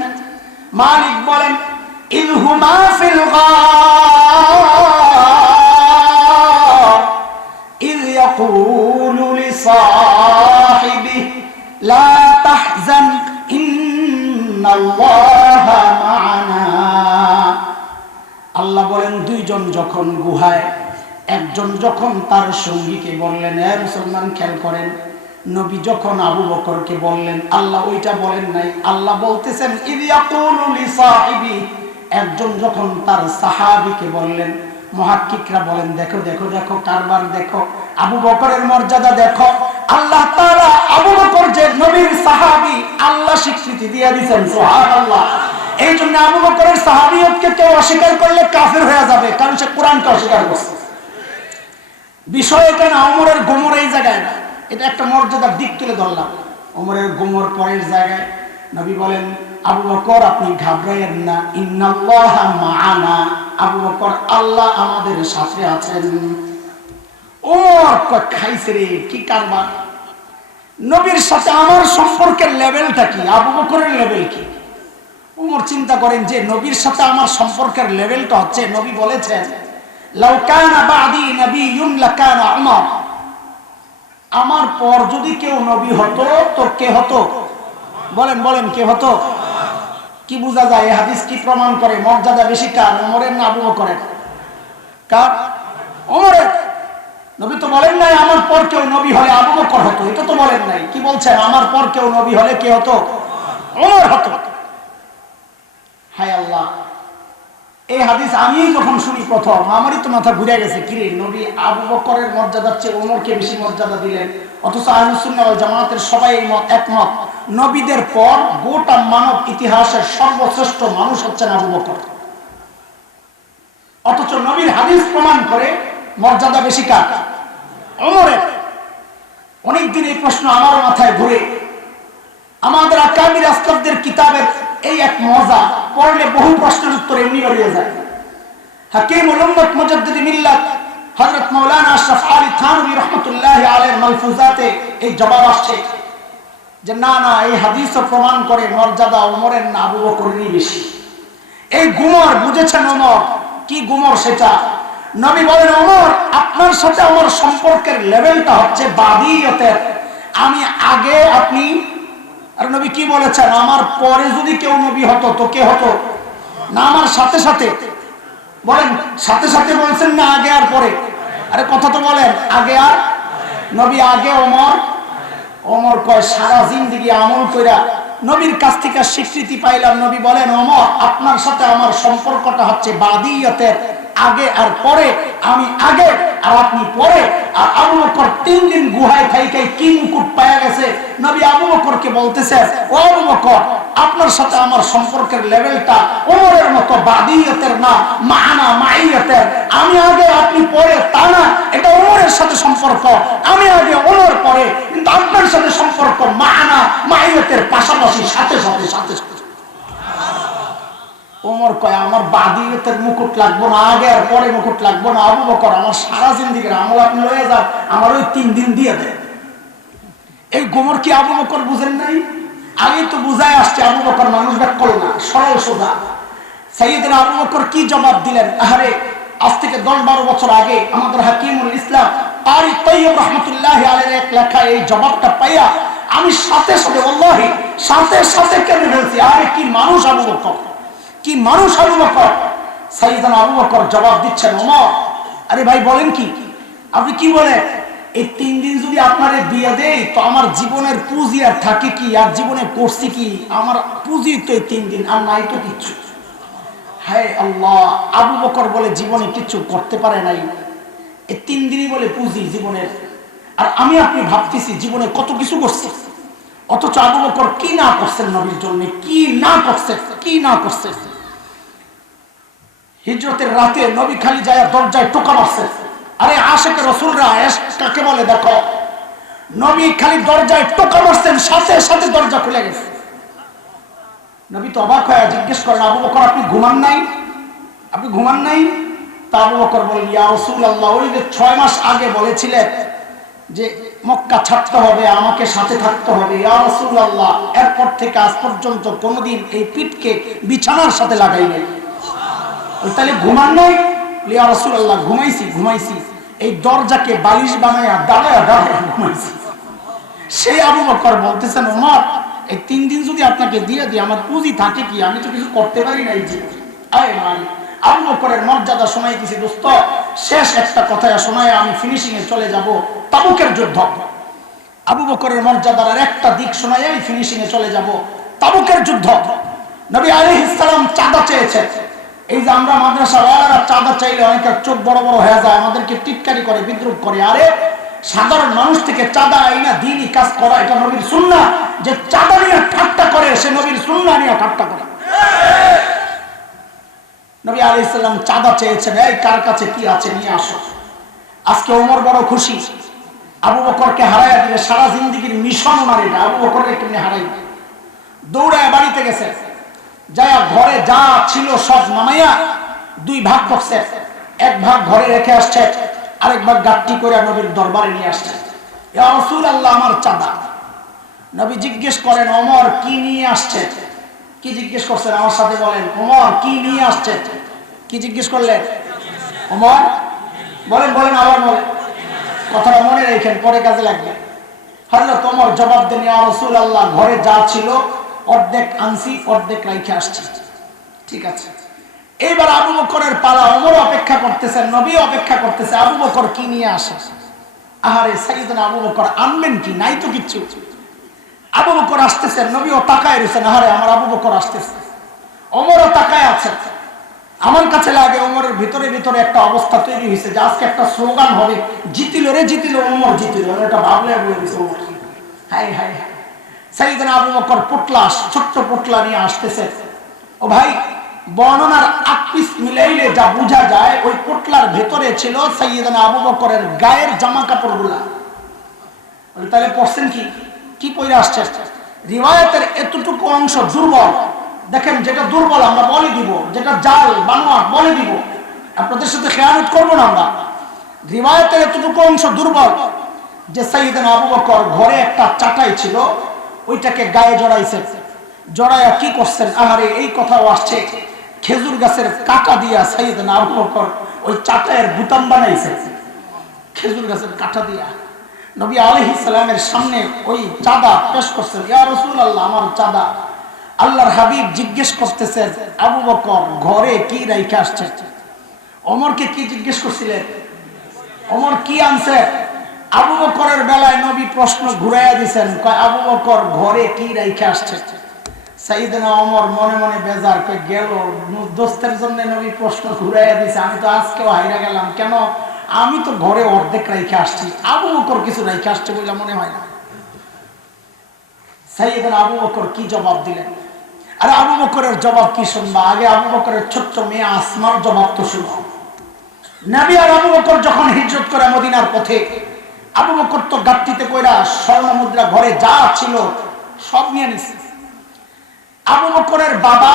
মালিক বলেন, ইযহুমা ফিল গার ইয ইয়াকুলু লিসাহিবিহি লা তাহজান ইন্নাল্লাহা মা'ানা। আল্লাহ বলেন, দুইজন যখন গুহায়, একজন যখন তার সঙ্গীকে বললেন, এ মুসলমান খেয়াল করেন, নবী যখন আবু বকরকে বললেন, আল্লাহ ওইটা বলেন নাই, আল্লাহ বলতেছেন ইয ইয়াকুলু লিসাহিবি, একজন যখন তার সাহাবীকে বললেন। মুহাক্কিকরা বলেন, দেখো দেখো দেখো কারবার দেখো, আবু বকরের মর্যাদা দেখো। আল্লাহ তাআলা আবু বকর যে নবীর সাহাবী, আল্লাহ স্বীকৃতি দিয়ে দিয়েছেন, সুবহানাল্লাহ। এই জন্য আবু বকরের সাহাবিয়তকে কেউ অস্বীকার করলে কাফের হয়ে যাবে, কারণ সে কোরআনকে অস্বীকার করছে। বিষয় এটা না ওমরের গোমর এই জায়গায় না, এটা একটা মর্যাদার দিক তুলে ধরলাম। ওমরের গোমর পরের জায়গায়। নবী বলেন, আবু বকর আপনি ঘাবড়ায়েন না, ইন্নাল্লাহা মা'ানা, আবু বকর আল্লাহ আমাদের সাথে আছেন। ওমর খাইছে রে, কি কারবার, নবীর সাথে আমার সম্পর্কের লেভেলটা কি, আবু বকরের লেভেল কি। ওমর চিন্তা করেন যে নবীর সাথে আমার সম্পর্কের লেভেলটা হচ্ছে, নবী বলেছেন লাউ কানা বাদি নাবিয়্যুন লাকানা উমর, আমার পর যদি কেউ নবী হতো তো কে হতো? বলেন বলেন, কে হতো? কি বোঝা যায় এই হাদিস কি প্রমাণ করে? মর্যাদা বেশি কার, ওমরের না আবু বকরের? কার? ওমরের। নবী তো বলেন নাই আমার পর কেউ নবী হলে আবু বকর হতো, এটা তো বলেন নাই। কি বলছেন? আমার পর কেউ নবী হলে কে হতো? ওমর হতো। হায় আল্লাহ, এই হাদিস আমি যখন শুনি প্রথম, আমারই তো মাথা ঘুরে গেছে, কিরে নবী আবু বকরের মর্যাদার চেয়ে ওমরকে বেশি মর্যাদা দিলেন। অথচ আহলুস সুন্নাহ ওয়াল জামাতের সবাই এই মত একমত, নবীদের পর গোটা মানব ইতিহাসের সর্বশ্রেষ্ঠ মানুষ হচ্ছেন আবু বকর। অথচ নবীর হাদিস প্রমাণ করে মর্যাদা বেশি কার? ওমরের। অনেকদিন এই প্রশ্ন আমার মাথায় ঘুরে। আমাদের আকাবির আসলাফদের কিতাবের এই এক মজা, পড়লে বহু প্রশ্নের উত্তর এমনি বেরিয়ে যায়। হাকিমুল উম্মত মুজাদ্দিদ মিল্লাত হযরত মাওলানা আশরাফ আলী থানভী রাহমাতুল্লাহি আলাইহির মালফুজাতে এই জবাব আসছে যে না না, এই হাদিসও প্রমাণ করে মর্যাদা ওমরের না আবু বকরেরই বেশি। এই গুমর বুঝেছেন ওমর, কি গুমর সেটা? নবী বলেন, ওমর আপনার সাথে আমার সম্পর্কের লেভেলটা হচ্ছে বাদিয়তের, আমি আগে আপনি। আর নবী কি বলেছেন? আমার পরে যদি কেউ নবী হতো তো কে হতো? না আমার সাথে সাথে। বলেন সাথে সাথে বলছেন না আগে আর পরে? আরে কথা তো বলেন, আগে আর। নবী আগে, ওমর। ওমর কয় সারা জিন্দেগি আমল কইরা নবীর কাছ থেকে স্বীকৃতি পাইলাম। নবী বলেন, ওমর আপনার সাথে আমার সম্পর্কটা হচ্ছে বাদিয়তের, আগে আর পরে, আমি আগে আর আপনি পরে। আর আবু বকর 3 দিন গুহায় থাইকে কি মুকুট পায়া গেছে। নবী আবু বকরকে বলতেছে, ও আবু বকর আপনার সাথে আমার সম্পর্কের লেভেলটা ওমরের মতো বাদিয়তের না, মা'ানা মাইয়াতের। আমি আগে আপনি পরে তা না, এটা ওমরের সাথে সম্পর্ক, আমি আগে ওমর পরে, কিন্তু আপনার সাথে সম্পর্ক মা'ানা মাইয়াতের পাশাপাশি, সাথে সাথে সাথে সাথে। ওমর কয় আমার বাদিয়তের মুকুট লাগবো না, আগে আর পরে মুকুট লাগবো না। আবু বকর আমার সারা জিন্দেগির আমল আপনি লয়ে যান, আমার ওই 3 দিন দিয়ে দেন। এই গোমর কি আবু বকর বুঝেন নাই? আমি তো বুঝায় আসছি, আবু বকর মানুষ ব্যাকল না, সরল সোজা। সাইয়েদনা আবু বকর কি জবাব দিলেন? আরে আজ থেকে 10-12 বছর আগে আমাদের হাকিমুল ইসলাম কারি তৈয়ব রাহমাতুল্লাহি আলাইহির এক লেখা এই জবাবটা পাইয়া আমি সাথে সাথে ওয়াল্লাহি সাথে সাথে কেঁদে ফেলছি। আরে কি মানুষ আবু বকর, কি মানুষ আবু বকর। সাইয়েদনা আবু বকর জবাব দিচ্ছেন, ওমর আরে ভাই বলেন কি, আপনি কি বলেন? এই 3 দিন যদি আপনারে দিয়ে দেই তো আমার জীবনের পুঁজি আর থাকে কি? আর জীবনে করছি কি? আমার পুঁজি তো এই 3 দিন, আর নাই তো কিচ্ছু। হায় আল্লাহ, আবু বকর বলে জীবনে কিছু করতে পারে নাই, এই 3 দিনই বলে পুঁজি জীবনের। আর আমি আপনি ভাবতেছি জীবনে কত কিছু করছি, অথচ আবু বকর কি না করছেন নবীর জন্য, কি না করছেন, কি না করছেন। হিজরতের রাতে নবী খালি যায় দরজায় টোকা মারছেন। আরে আশিক রাসূলরা কাকে বলে দেখো, নবী খালি দরজায় টোকা মারছেন, সাথে সাথে দরজা খুলে গেছে। নবী তো অবাক হয়ে জিজ্ঞেস করেন, আবু বকর আপনি ঘুমান নাই? আপনি ঘুমান নাই? তা আবু বকর বলেন, ইয়া রাসূলুল্লাহ, ওই যে 6 মাস আগে বলেছিলেন যে মক্কা ছাড়তে হবে, আমাকে সাথে থাকতে হবে, ইয়া রাসূলুল্লাহ, এরপর থেকে আজ পর্যন্ত কোনোদিন এই পিঠকে বিছানার সাথে লাগাই নাই। তাহলে ঘুমান নাই? ইয়া রাসূলুল্লাহ, ঘুমাইছি, এই দরজাকে বালিশ বানায়া দাঁড়ায়া ঘুমাইছি। সেই আবু বকর বলতেছেন, ওমর, এই 3 দিন যদি আপনাকে দিয়ে দিই, আমার পুঁজি থাকে কি? আমি তো কিছু করতে পারি নাই। যে আয় মালিক, আবু বকরের মর্যাদা শোনাইতেছি দোস্ত। শেষ একটা কথা শোনায় আমি ফিনিশিং এ চলে যাব। তাবুকের যুদ্ধ, আবু বকরের মর্যাদার আর একটা দিক শোনায় আমি ফিনিশিং এ চলে যাব। তাবুকের যুদ্ধ, নবী আলাইহিস সালাম চাঁদা চেয়েছেন। এই যে আমরা মাদ্রাসাওয়ালারা চাঁদা চাইলে অনেকের চোখ বড় বড় হয়ে যায়, আমাদেরকে টিটকারি করে, বিদ্রুপ করে। আরে সাধারণ মানুষ থেকে চাঁদা আইনা দ্বীনি কাজ করা এটা নবীর সুন্নাহ। যে চাঁদা নিয়ে ঠাট্টা করে সে নবীর সুন্নাহ নিয়ে ঠাট্টা করে। নবী আলাইহিস সালাম চাঁদা চেয়েছেন, এই কার কাছে কি আছে নিয়ে আসো। আজকে ওমর বড় খুশি, আবু বকরকে হারাইয়া দিলে। সারা জিন্দেগীর মিশন ওনার এটা, আবু বকরকে কেমনে হারাইবে। দৌড়ায় বাড়িতে গেছে, যায়া ঘরে যা ছিল সব নামাইয়া 2 ভাগ করছে। 1 ভাগ ঘরে রেখে আসছে, আরেক ভাগ গাট্টি করে নবীর দরবারে নিয়ে আসছে। ইয়া রাসূলুল্লাহ, আমার চাঁদা। নবী জিজ্ঞেস করেন, ওমর কি নিয়ে আসছে? কি জিজ্ঞেস করছেন? আমার সাথে বলেন, ওমর কি নিয়ে আসছে? কি জিজ্ঞেস করলেন? ওমর বলেন, আবার বলেন, কথাটা মনে রেখেন, পরে কাজে লাগবে। হযরত ওমর জবাব দেন, ইয়া রাসূলুল্লাহ, ঘরে যা ছিল অর্ধেক আনছি, অর্ধেক রাইখে আসছি। ঠিক আছে। এইবার আবু বকরের পালা। ওমর অপেক্ষা করতেছেন, নবী অপেক্ষা করতেছে, আবু বকর কি নিয়ে আসে। আহারে সাইয়েদনা আবু বকর আনবেন কি? নাই তো কিচ্ছু। আবু বকর আসতেছেন, নবীও তাকায় রয়েছেন, আহারে আমার আবু বকর আসতেছে। ওমরও তাকায় আছে। আমার কাছে লাগে ওমরের ভিতরে ভিতরে একটা অবস্থা তৈরি হয়েছে যে আজকে একটা স্লোগান হবে, জিতিল রে জিতিল, ওমর জিতিল। এটা ভাবলে বলে দিছে ওমর। হাই হাই হাই। সাইয়েদনা আবু বকর পুটলা, ছোট্ট পুটলা নিয়ে আসতেছে। ও ভাই, বর্ণনার আকপিস মিলাইলে যা বোঝা যায়, ওই পুটলার ভেতরে ছিল সাইয়েদনা আবু বকরের গায়ের জামা কাপড়গুলা। তাহলে পড়ছেন কি পরে আসছে? রিওয়ায়াতের এতটুকু অংশ দুর্বল। দেখেন, যেটা দুর্বল আমরা বলে দিব, যেটা জাল বানোয়াট বলে দিব, আপনাদের সাথে খেয়ানত করবো না আমরা। রিওয়ায়াতের এতটুকু অংশ দুর্বল যে সাইয়েদনা আবু বকর ঘরে একটা চাটাই ছিল, ওইটাকে গায়ে জড়াইছে। জড়াইয়া কি করছেন? আহারে এই কথাও আসছে, খেজুর গাছের কাটা দিয়া সাইয়েদনা আবু বকর ওই চাটাইয়ের বুতাম বানাইছে। খেজুর গাছের কাটা দিয়া নবী আলাইহিস সালামের সামনে ওই চাঁদা পেশ করছেন। ইয়া রাসূলুল্লাহ, আমার চাঁদা। আল্লাহর হাবিব জিজ্ঞেস করতেছেন, আবু বকর ঘরে কি রাইখা আসছে? ওমরকে কি জিজ্ঞেস করছিলেন? ওমর কি আনছে? আবু বকরের বেলায় নবী প্রশ্ন ঘুরাইয়া দিয়েছেন, কয় আবু বকর ঘরে কি রাইখা আসছে? সাইয়েদনা ওমর মনে মনে বেজার, কয় গেল দোস্তের জন্য নবী প্রশ্ন ঘুরাইয়া দিয়েছে। আমি তো আজকেও হাইরা গেলাম, কেন? আমি তো ঘরে অর্ধেক রাইখা আসছি, আবু বকর কিছু রাইখা আসছে বলে মনে হয় না। সাইয়েদনা আবু বকর কি জবাব দিলেন? আরে আবু বকরের জবাব কি শুনবা? আগে আবু বকরের ছোট্ট মেয়ে আসমার জবাব তো শুনো। নবী আর আবু বকর যখন হিজরত করে মদিনার পথে, আবু বকর তো গাট্টিতে কইরা স্বর্ণ মুদ্রা ঘরে যা ছিল সব নিয়ে নিছে। আবু বকরের বাবা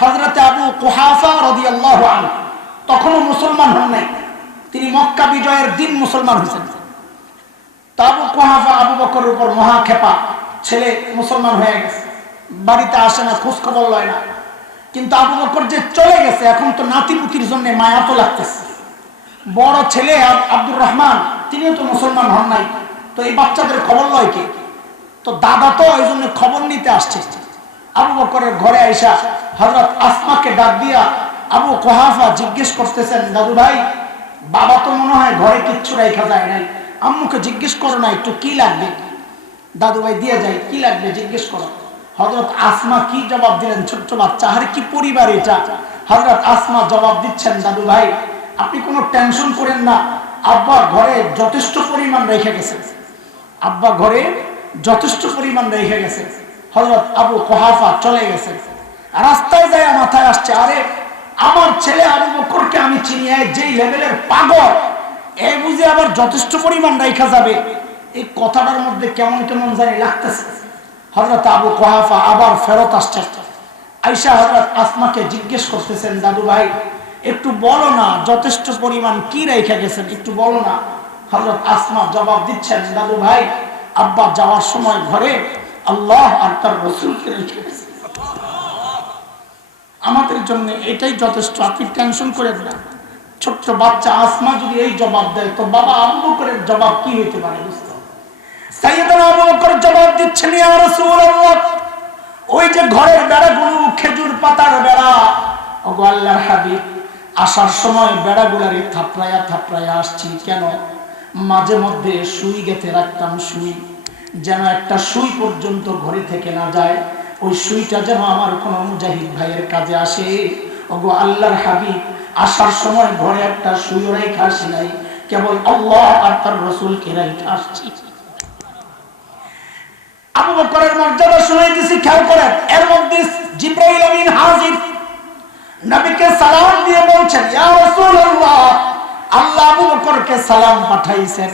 হযরতে আবু কুহাফা রাদিয়াল্লাহু আনহু তখনও মুসলমান হন নাই, তিনি মক্কা বিজয়ের দিন মুসলমান হয়েছেন। তো আবু কুহাফা আবু বকরের উপর মহা খেপা, ছেলে মুসলমান হয়ে গেছে, বাড়িতে আসে না, খোঁজ খবর লয় না। কিন্তু আবু বকর যে চলে গেছে, এখন তো নাতিপুতির জন্য মায়া তো লাগতেছে। বড় ছেলে আব্দুর রহমান, তিনিও তো মুসলমান হন নাই, তো এই বাচ্চাদের খবর লয় কে? তো দাদা তো এই জন্য খবর নিতে আসছে। আবু বকরের ঘরে আইসা হযরত আসমাকে ডাক দিয়া আবু কুহাফা জিজ্ঞেস করতেছেন, দাদু ভাই, বাবা তো মনে হয় ঘরে কিচ্ছু রাইখা যায় নাই, আম্মুকে জিজ্ঞেস করো না একটু কি লাগবে? দাদু ভাই দিয়ে যাই, কি লাগবে জিজ্ঞেস করো। হযরত আসমা কি জবাব দিলেন? ছোট্ট বাচ্চা, আরে কি পরিবার এটা? হযরত আসমা জবাব দিচ্ছেন, দাদু ভাই আপনি কোনো টেনশন করেন না, আব্বা ঘরে যথেষ্ট পরিমাণ রেখে গেছে, আব্বা ঘরে যথেষ্ট পরিমাণ রেখে গেছে। হযরত আবু কুহাফা চলে গেছে, রাস্তায় যায় মাথায় আসছে, আরে আমার ছেলে আবু বকরকে আমি চিনি, যেই লেভেলের পাগল, এই বুঝে আবার যথেষ্ট পরিমাণ রেখা যাবে, এই কথাটার মধ্যে কেমন কেমন জানি লাগতেছে। হযরত আবু কুহাফা আবার ফেরত আসছে, আয়েশা হযরত আসমাকে জিজ্ঞেস করতেছেন, দাদু ভাই একটু বলো না, যথেষ্ট পরিমাণ কি রেখে গেছেন একটু বলো না। হযরত আসমা জবাব দিচ্ছেন, দাদু ভাই, আব্বা যাওয়ার সময় ঘরে আল্লাহ আর তার রাসূলকে রেখে গেছেন। আমাদের জন্য এটাই যথেষ্ট, আপনি টেনশন করেন না। ছোট্ট বাচ্চা আসমা যদি এই জবাব দেয়, তো বাবা আবু বকরের জবাব কি হইতে পারে? সাইয়েদনা আবু বকর জবাব দিচ্ছেন, ইয়া রাসূলুল্লাহ, ওই যে ঘরের বেড়াগুলো খেজুর পাতার বেড়া, ওগো আল্লাহর হাবিব, আসার সময় বেড়াগুলারে থাপড়ায়া থাপড়ায়া আসছি। কেন? মাঝে মধ্যে সুই গেঁথে রাখতাম, সুই যেন একটা সুই পর্যন্ত ঘরে থেকে না যায়, ওই সুইটা যেন আমার কোনো মুজাহিদ ভাইয়ের কাজে আসে। ওগো আল্লাহর হাবিব, আসার সময় ঘরে একটা সুইও রেখে আসি নাই, কেবল আল্লাহ আর তার রাসূলকে রেখে আসছি। আবু বকরের মর্যাদা শুনাই দিছি, খেয়াল করেন। এর মধ্যে জিবরাইল আমিন হাজির, নবীকে সালাম দিয়ে বলছেন, ইয়া রাসূলুল্লাহ, আল্লাহ আবু বকরকে সালাম পাঠাইছেন।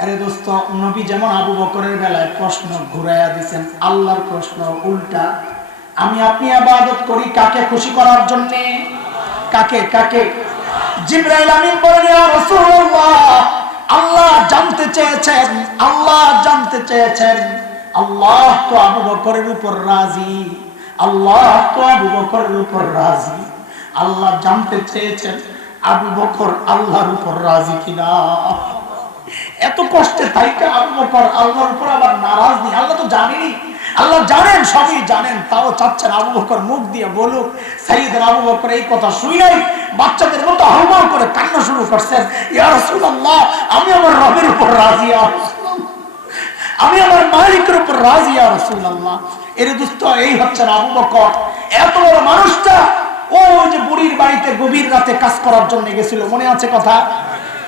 আরে দোস্ত, নবী যেমন আবু বকরের বেলায় প্রশ্ন ঘুরাইয়া দিয়েছেন, আল্লাহর প্রশ্ন উল্টা। আমি আপনি ইবাদত করি কাকে খুশি করার জন্য? কাকে? কাকে? জিবরাইল আমিন বলেন, ইয়া রাসূলুল্লাহ, আল্লাহ জানতে চেয়েছেন, আল্লাহ জানতে চেয়েছেন, আল্লাহ তো আবু বকরের উপর রাজি, আল্লাহ তো আবু বকরের উপর রাজি। আল্লাহ জানতে চেয়েছেন আবু বকর আল্লাহর উপর রাজি কিনা। এত কষ্টে থাইকা আবু বকর আল্লাহর উপর আবার নারাজ নেই। আল্লাহ তো জানেনই, আল্লাহ জানেন, সবই জানেন, তাও চাচ্ছেন আবু বকর মুখ দিয়ে বলুক। সাইয়েদনা আবু বকর এই কথা শুই নাই, বাচ্চাদের মতো হাউমাউ করে কান্না শুরু করছেন, ইয়া রাসূলুল্লাহ, আমি আমার রবের উপর রাজি, ইয়া রাসূলুল্লাহ, আমি আমার মালিকের উপর রাজি, ইয়া রাসূলুল্লাহ। এর দোস্ত, এই হচ্ছেন আবু বকর। এত বড় মানুষটা ওই যে বুড়ির বাড়িতে গভীর রাতে কাজ করার জন্য গেছিল, মনে আছে কথা?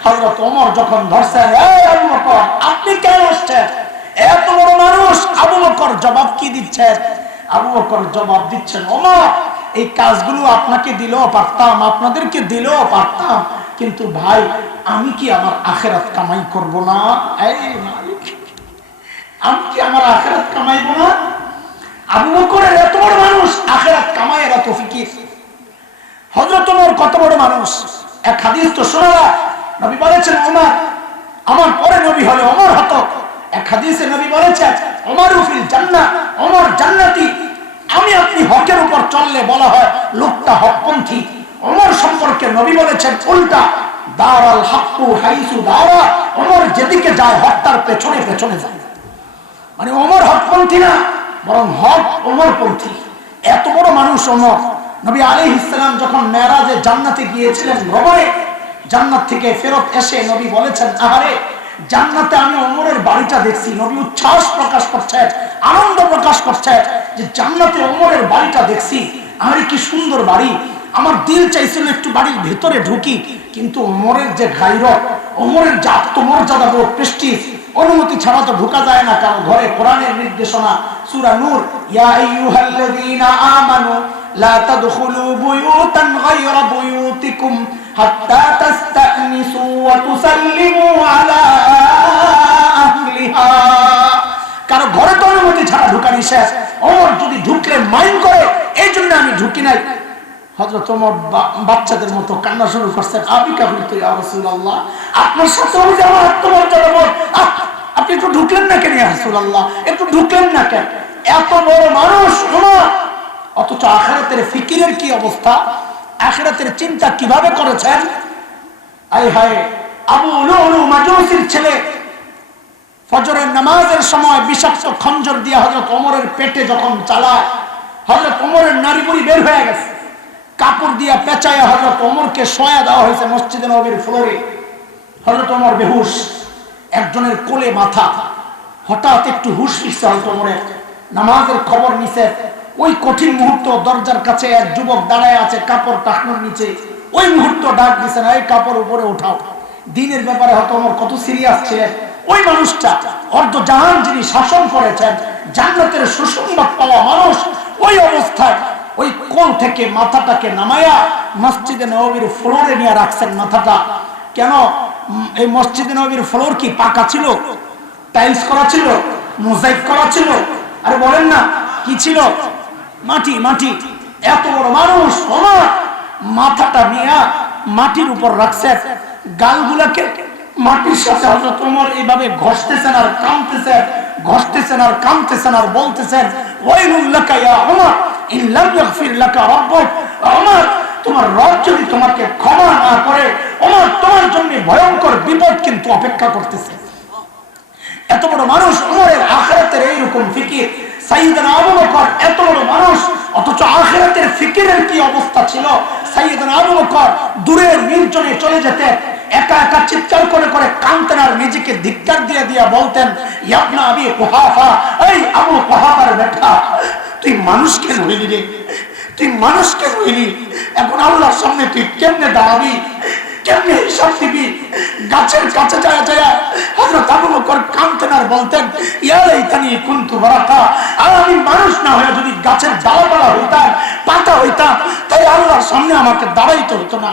হযরত ওমর যখন ধরছেন, এই আবু বকর, আপনি কেন আসছেন? এত বড় মানুষ। আবু বকর জবাব কি দিচ্ছেন? আবু বকর জবাব দিচ্ছেন, ওমর, এই কাজগুলো আপনাকে দিলেও পারতাম, আপনাদেরকে দিলেও পারতাম, কিন্তু ভাই, আমি কি আমার আখিরাত কামাই করব না? এই মালিক, আমি কি আমার আখিরাত কামাইব না? আবু বকরের এত বড় মানুষ, আখিরাত কামাইয়ের এত ফিকির। হযরত ওমর কত বড় মানুষ। এক হাদিস তো শোনা, নবী বলেছেন, ওমর আমার পরে নবী হলে ওমর হতো। এক হাদিসে নবী বলেছেন, ওমরু ফিল জান্নাহ, ওমর জান্নাতি। আমি আপনি হকের উপর চললে বলা হয় লোকটা হকপন্থী। ওমর সম্পর্কে নবী বলেছেন উল্টা, দারাল হাক্কু হাইসু দারা, ওমর যেদিকে যায় হক তার পেছনে পেছনে যায়। মানে ওমর হকপন্থী না, বরং হক ওমরপন্থী। এত বড় মানুষ ওমর। নবী আলাইহিস সালাম যখন মেরাজে জান্নাতে গিয়েছিলেন ভ্রমণে, জান্নাত থেকে ফেরত এসে নবী বলেছেন, আহারে, জান্নাতে আমি ওমরের বাড়িটা দেখছি। নবী উচ্ছ্বাস প্রকাশ করছেন, আনন্দ প্রকাশ করছেন যে জান্নাতে ওমরের বাড়িটা দেখছি, আরে কি সুন্দর বাড়ি। আমার দিল চাইছিল একটু বাড়ির ভেতরে ঢুকি, কিন্তু ওমরের যে গায়রত, ওমরের যে আত্মমর্যাদা বোধ, প্রেস্টিজ, অনুমতি ছাড়া তো ঢোকা যায় না কারো ঘরে। কোরআনের নির্দেশনা, সূরা নূর, ইয়া আইয়ুহাল্লাযীনা আমানু লা তাদখুলু বুয়ুতান গায়রা বুয়ুতিকুম হাত্তা তাস্তানিসু ওয়া তুসাল্লিমু আলা আহলিহা। কারো ঘরে তো অনুমতি ছাড়া ঢোকা নিষেধ। ওমর যদি ঢুকলে মাইন্ড করে, এই জন্য আমি ঢুকি নাই। হযরত ওমর বাচ্চাদের মতো কান্না শুরু করছেন, আবি কাবিলতু ইয়া রাসূলুল্লাহ, আপনার সাথে ওই যে আমার আত্মমর্যাদা বোধ, আপনি একটু ঢুকলেন না কেন ইয়া রাসূলুল্লাহ, একটু ঢুকলেন না কেন? এত বড় মানুষ ওমর, অথচ আখিরাতের ফিকিরের কি অবস্থা, আখিরাতের চিন্তা কিভাবে করেছেন। আয় হায়, আবু লুলু মাজুসির ছেলে ফজরের নামাজের সময় বিষাক্ত খঞ্জর দিয়ে হযরত ওমরের পেটে যখন চালায়, হযরত ওমরের নাড়ি বুড়ি বের হয়ে গেছে। কাপড় দিয়া পেঁচায় হযরত ওমরকে শোয়া দেওয়া হয়েছে মসজিদে নববীর ফ্লোরে। হযরত ওমর বেহুশ, একজনের কোলে মাথা। হঠাৎ একটু হুশ ফিরছে হযরত ওমরের, নামাজের খবর নিছে। ওই কঠিন মুহূর্ত দরজার কাছে এক যুবক দাঁড়ায় আছে কাপড় টাকনোর নিচে। ওই মুহূর্ত ডাক দিছে না, এই কাপড় উপরে উঠাও। দিনের ব্যাপারে হয়তো ওমর কত সিরিয়াস ছিলেন। ওই মানুষটা অর্ধ জাহান যিনি শাসন করেছেন, জান্নাতের সুসংবাদ পাওয়া মানুষ, ওই অবস্থায় ওই কোল থেকে মাথাটাকে নামায়া মসজিদে নববীর ফ্লোরে নিয়ে রাখছেন মাথাটা। কেন? এই মসজিদে নববীর ফ্লোর কি পাকা ছিল? টাইলস করা ছিল? মোজাইক করা ছিল? আরে বলেন না, কি ছিল? মাটি। মাটি। এত বড় মানুষ ওমর, মাথাটা নিয়ে মাটির উপর রাখছেন, গালগুলাকে মাটির সাথে হযরত ওমর এইভাবে ঘষতেছেন আর কামতেছেন, ঘষতেছেন আর কামতেছেন আর বলতেছেন, ওয়াইলুল লাকা ইয়া ওমর ইন লাম ইয়াগফির লাকা রাব্বুক। ওমর, তোমার রব যদি তোমাকে ক্ষমা না করে, ওমর তোমার জন্য ভয়ঙ্কর বিপদ কিন্তু অপেক্ষা করতেছে। এত বড় মানুষ ওমরের আখিরাতের এইরকম ফিকির। সাইয়েদনা আবু বকর এত বড় মানুষ, অথচ আখিরাতের ফিকিরের কি অবস্থা ছিল। সাইয়েদনা আবু বকর দূরের নির্জনে চলে যেতেন, একা একা চিৎকার করে করে কাঁদতেন আর নিজেকে ধিক্কার দিয়ে দিয়া বলতেন, ইবনা আবি কুহাফা, এই আবু কুহাফার বেটা, তুই মানুষ কেন হইলি রে? তুই মানুষ কেন হইলি? এখন আল্লাহর সামনে তুই কেমনে দাঁড়াবি, কেমনে হিসাব দিবি? গাছের কাছে যায় যায় হযরত আবু বকর কাঁদতেন আর বলতেন, ইয়া লাইতানি কুনতু বারাকা, আর আমি মানুষ না হয়ে যদি গাছের ডালপালা হইতাম, পাতা হইতাম, তাই আল্লাহর সামনে আমাকে দাঁড়াইতে হতো না।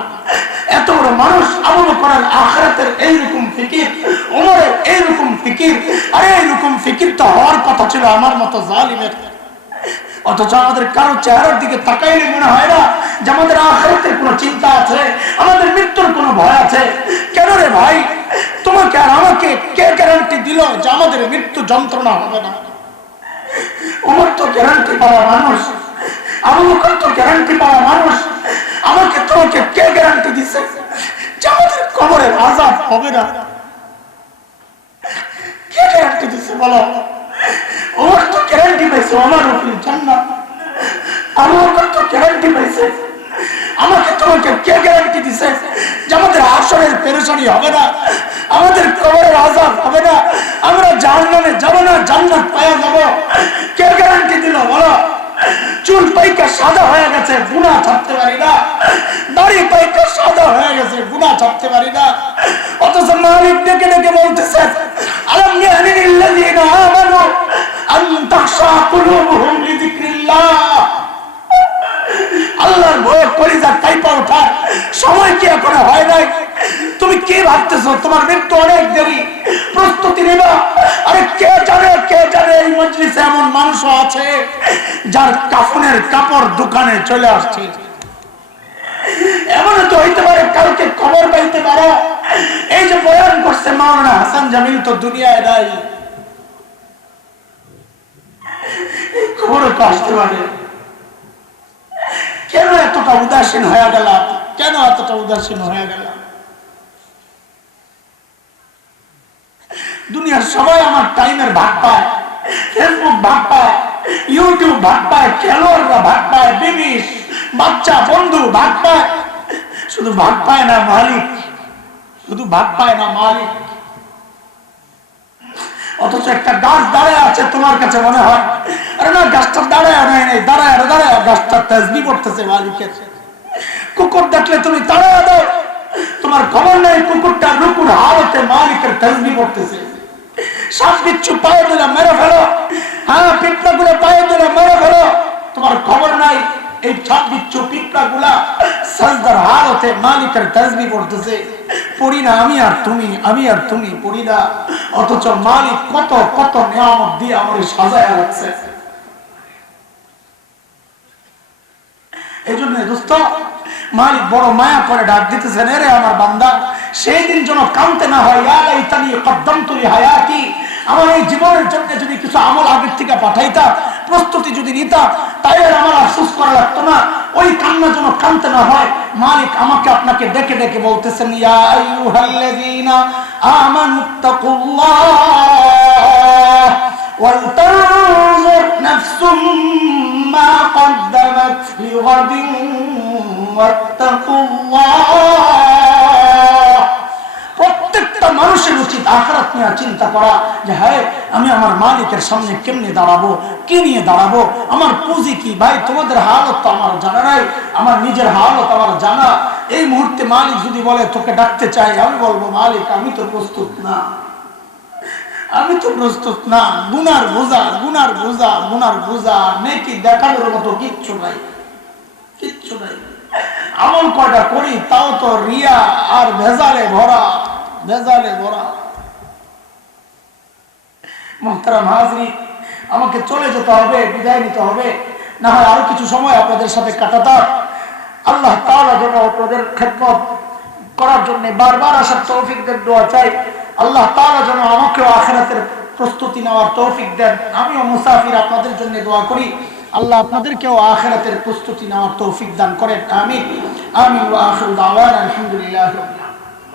এত বড় মানুষ আবু বকরের আখিরাতের এইরকম ফিকির, ওমরের এইরকম ফিকির। আরে এইরকম ফিকির তো হওয়ার কথা ছিল আমার মতো জালিমের। অথচ আমাদের কারো চেহারার দিকে তাকাইলে মনে হয় না যে আমাদের আখিরাতের কোনো চিন্তা আছে, আমাদের মৃত্যুর কোনো ভয় আছে। কেন রে ভাই, তোমাকে আর আমাকে কে গ্যারান্টি দিল যে আমাদের মৃত্যু যন্ত্রণা হবে না? ওমর তো গ্যারান্টি পাওয়া মানুষ, আবু বকর তো গ্যারান্টি পাওয়া মানুষ। আমাকে তোমাকে কে গ্যারান্টি দিছে যে আমাদের কবরের আযাব হবে না? কে গ্যারান্টি দিছে বলো? ওমর তো গ্যারান্টি পাইছে আমার উপরে জান্নাত, আবু বকর তো গ্যারান্টি পাইছে। আমাকে তোমাকে কে গ্যারান্টি দিছে যে আমাদের হাশরের পেরেশানি হবে না, আমাদের কবরের আযাব হবে না, আমরা জাহান্নামে যাব না, জান্নাত পাওয়া যাব? কে গ্যারান্টি দিল বলো? চুল পাইকা সাদা হয়ে গেছে, গুনাহ ছাড়তে পারি না। দাড়ি পাইকা সাদা হয়ে গেছে, গুনাহ ছাড়তে পারি না। অথচ মালিক ডেকে ডেকে বলতেছেন, আলাম ইয়ানিল্লাযীনা আমানু আন তাখশা কুলুবুহুম লিযিকরিল্লাহ। আল্লাহর ভয়ে কলিজা কাঁপা ওঠার সময় কি এখনো হয় নাই? তুমি কি ভাবতেছো তোমার মৃত্যু অনেক দেরি, প্রস্তুতি নিবা? আরে কে জানে, কে জানে এই মজলিসে এমন মানুষও আছে যার কাফনের কাপড় দোকানে চলে আসছে। এমন তো হইতে পারে কালকে খবর পাইতে পারো এই যে বয়ান করছে মাওলানা হাসান জামিল তো দুনিয়ায় নাই, এই খবরও তো আসতে পারে। কেন এতটা উদাসীন হয়ে গেলাম? কেন এতটা উদাসীন হয়ে গেলাম? দুনিয়ার সবাই আমার টাইমের ভাগ পায়, ফেসবুক ভাগ পায়, ইউটিউব ভাগ পায়, খেলোয়াড়রা ভাগ পায়, বিবি বাচ্চা বন্ধু ভাগ পায়, শুধু ভাগ পায় না মালিক, শুধু ভাগ পায় না মালিক। অথচ একটা গাছ দাঁড়ায় আছে, তোমার কাছে মনে হয় আরে না গাছটা দাঁড়ায় নাই, দাঁড়ায় দাঁড়ায় গাছটা তাসবিহ পড়তেছে মালিকের। কুকুর দেখলে তুমি দাঁড়ায় দাও, তোমার খবর নাই কুকুরটা রুকুর হালতে মালিকের তাসবিহ পড়তেছে। সাপ বিচ্ছু পায়ে দিলে মেরে ফেলো, হ্যাঁ পিঁপড়া গুলো পায়ে দিলে মেরে ফেলো, তোমার খবর নাই এই সাপ বিচ্ছু পিঁপড়া গুলা সাজদার হালতে মালিকের তাসবিহ পড়তেছে। পড়ি না আমি আর তুমি, আমি আর তুমি পড়ি না, অথচ মালিক কত কত নিয়ামত দিয়ে আমার সাজায় রাখছে। এই জন্য দোস্ত মালিক বড় মায়া করে ডাক দিতেছেন, রে আমার বান্দা, সেই দিন যেন কামতে না হয়, ইয়া লাইতানি কদ্দামতু লিহায়াতি, আমার এই জীবনের জন্য যদি কিছু আমল আগের থেকে পাঠাইতা, প্রস্তুতি যদি নিতাম, তাইলে আমার আফসোস করা লাগতো না। ওই কান্না যেন কামতে না হয়। মালিক আমাকে আপনাকে ডেকে ডেকে বলতেছেন, ইয়া আইয়ুহাল্লাযীনা আমানুত্তাকুল্লাহ ওয়াল তানজুর নাফসুম মা কদ্দামাত লিগাদিন ওয়াত্তাকুল্লাহ। প্রত্যেকটা মানুষের উচিত আখিরাত নিয়ে চিন্তা করা যে হ্যাঁ আমি আমার মালিকের সামনে কেমনে দাঁড়াবো, কি নিয়ে দাঁড়াবো, আমার পুঁজি কি। ভাই তোমাদের হালত তো আমার জানা নাই, আমার নিজের হালত আমার জানা। এই মুহূর্তে মালিক যদি বলে তোকে ডাকতে চাই, আমি বলবো মালিক আমি তো প্রস্তুত না, আমি তো প্রস্তুত না। গুনার বোঝা, গুনার বোঝা, গুনার বোঝা, নেকি দেখানোর মতো কিচ্ছু নাই, কিচ্ছু নাই। আমল কয়টা করি তাও তো রিয়া আর ভেজালে ভরা, ভেজালে ভরা। মুহতারাম হাজরিন, আমাকে চলে যেতে হবে, বিদায় নিতে হবে, না হয় আরো কিছু সময় আপনাদের সাথে কাটাতাম। আল্লাহ তাআলা যেন আপনাদের খেদমত করার জন্য বারবার আসার তৌফিক দেন, দোয়া চাই। আল্লাহ তাআলা যেন আমাকেও আখিরাতের প্রস্তুতি নেওয়ার তৌফিক দেন। আমিও মুসাফির, আপনাদের জন্য দোয়া করি আল্লাহ আপনাদেরকেও আখিরাতের প্রস্তুতি নেওয়ার তৌফিক দান করেন। আমিন আমিন। ওয়া আখিরু দাওয়ানা আলহামদুলিল্লাহি।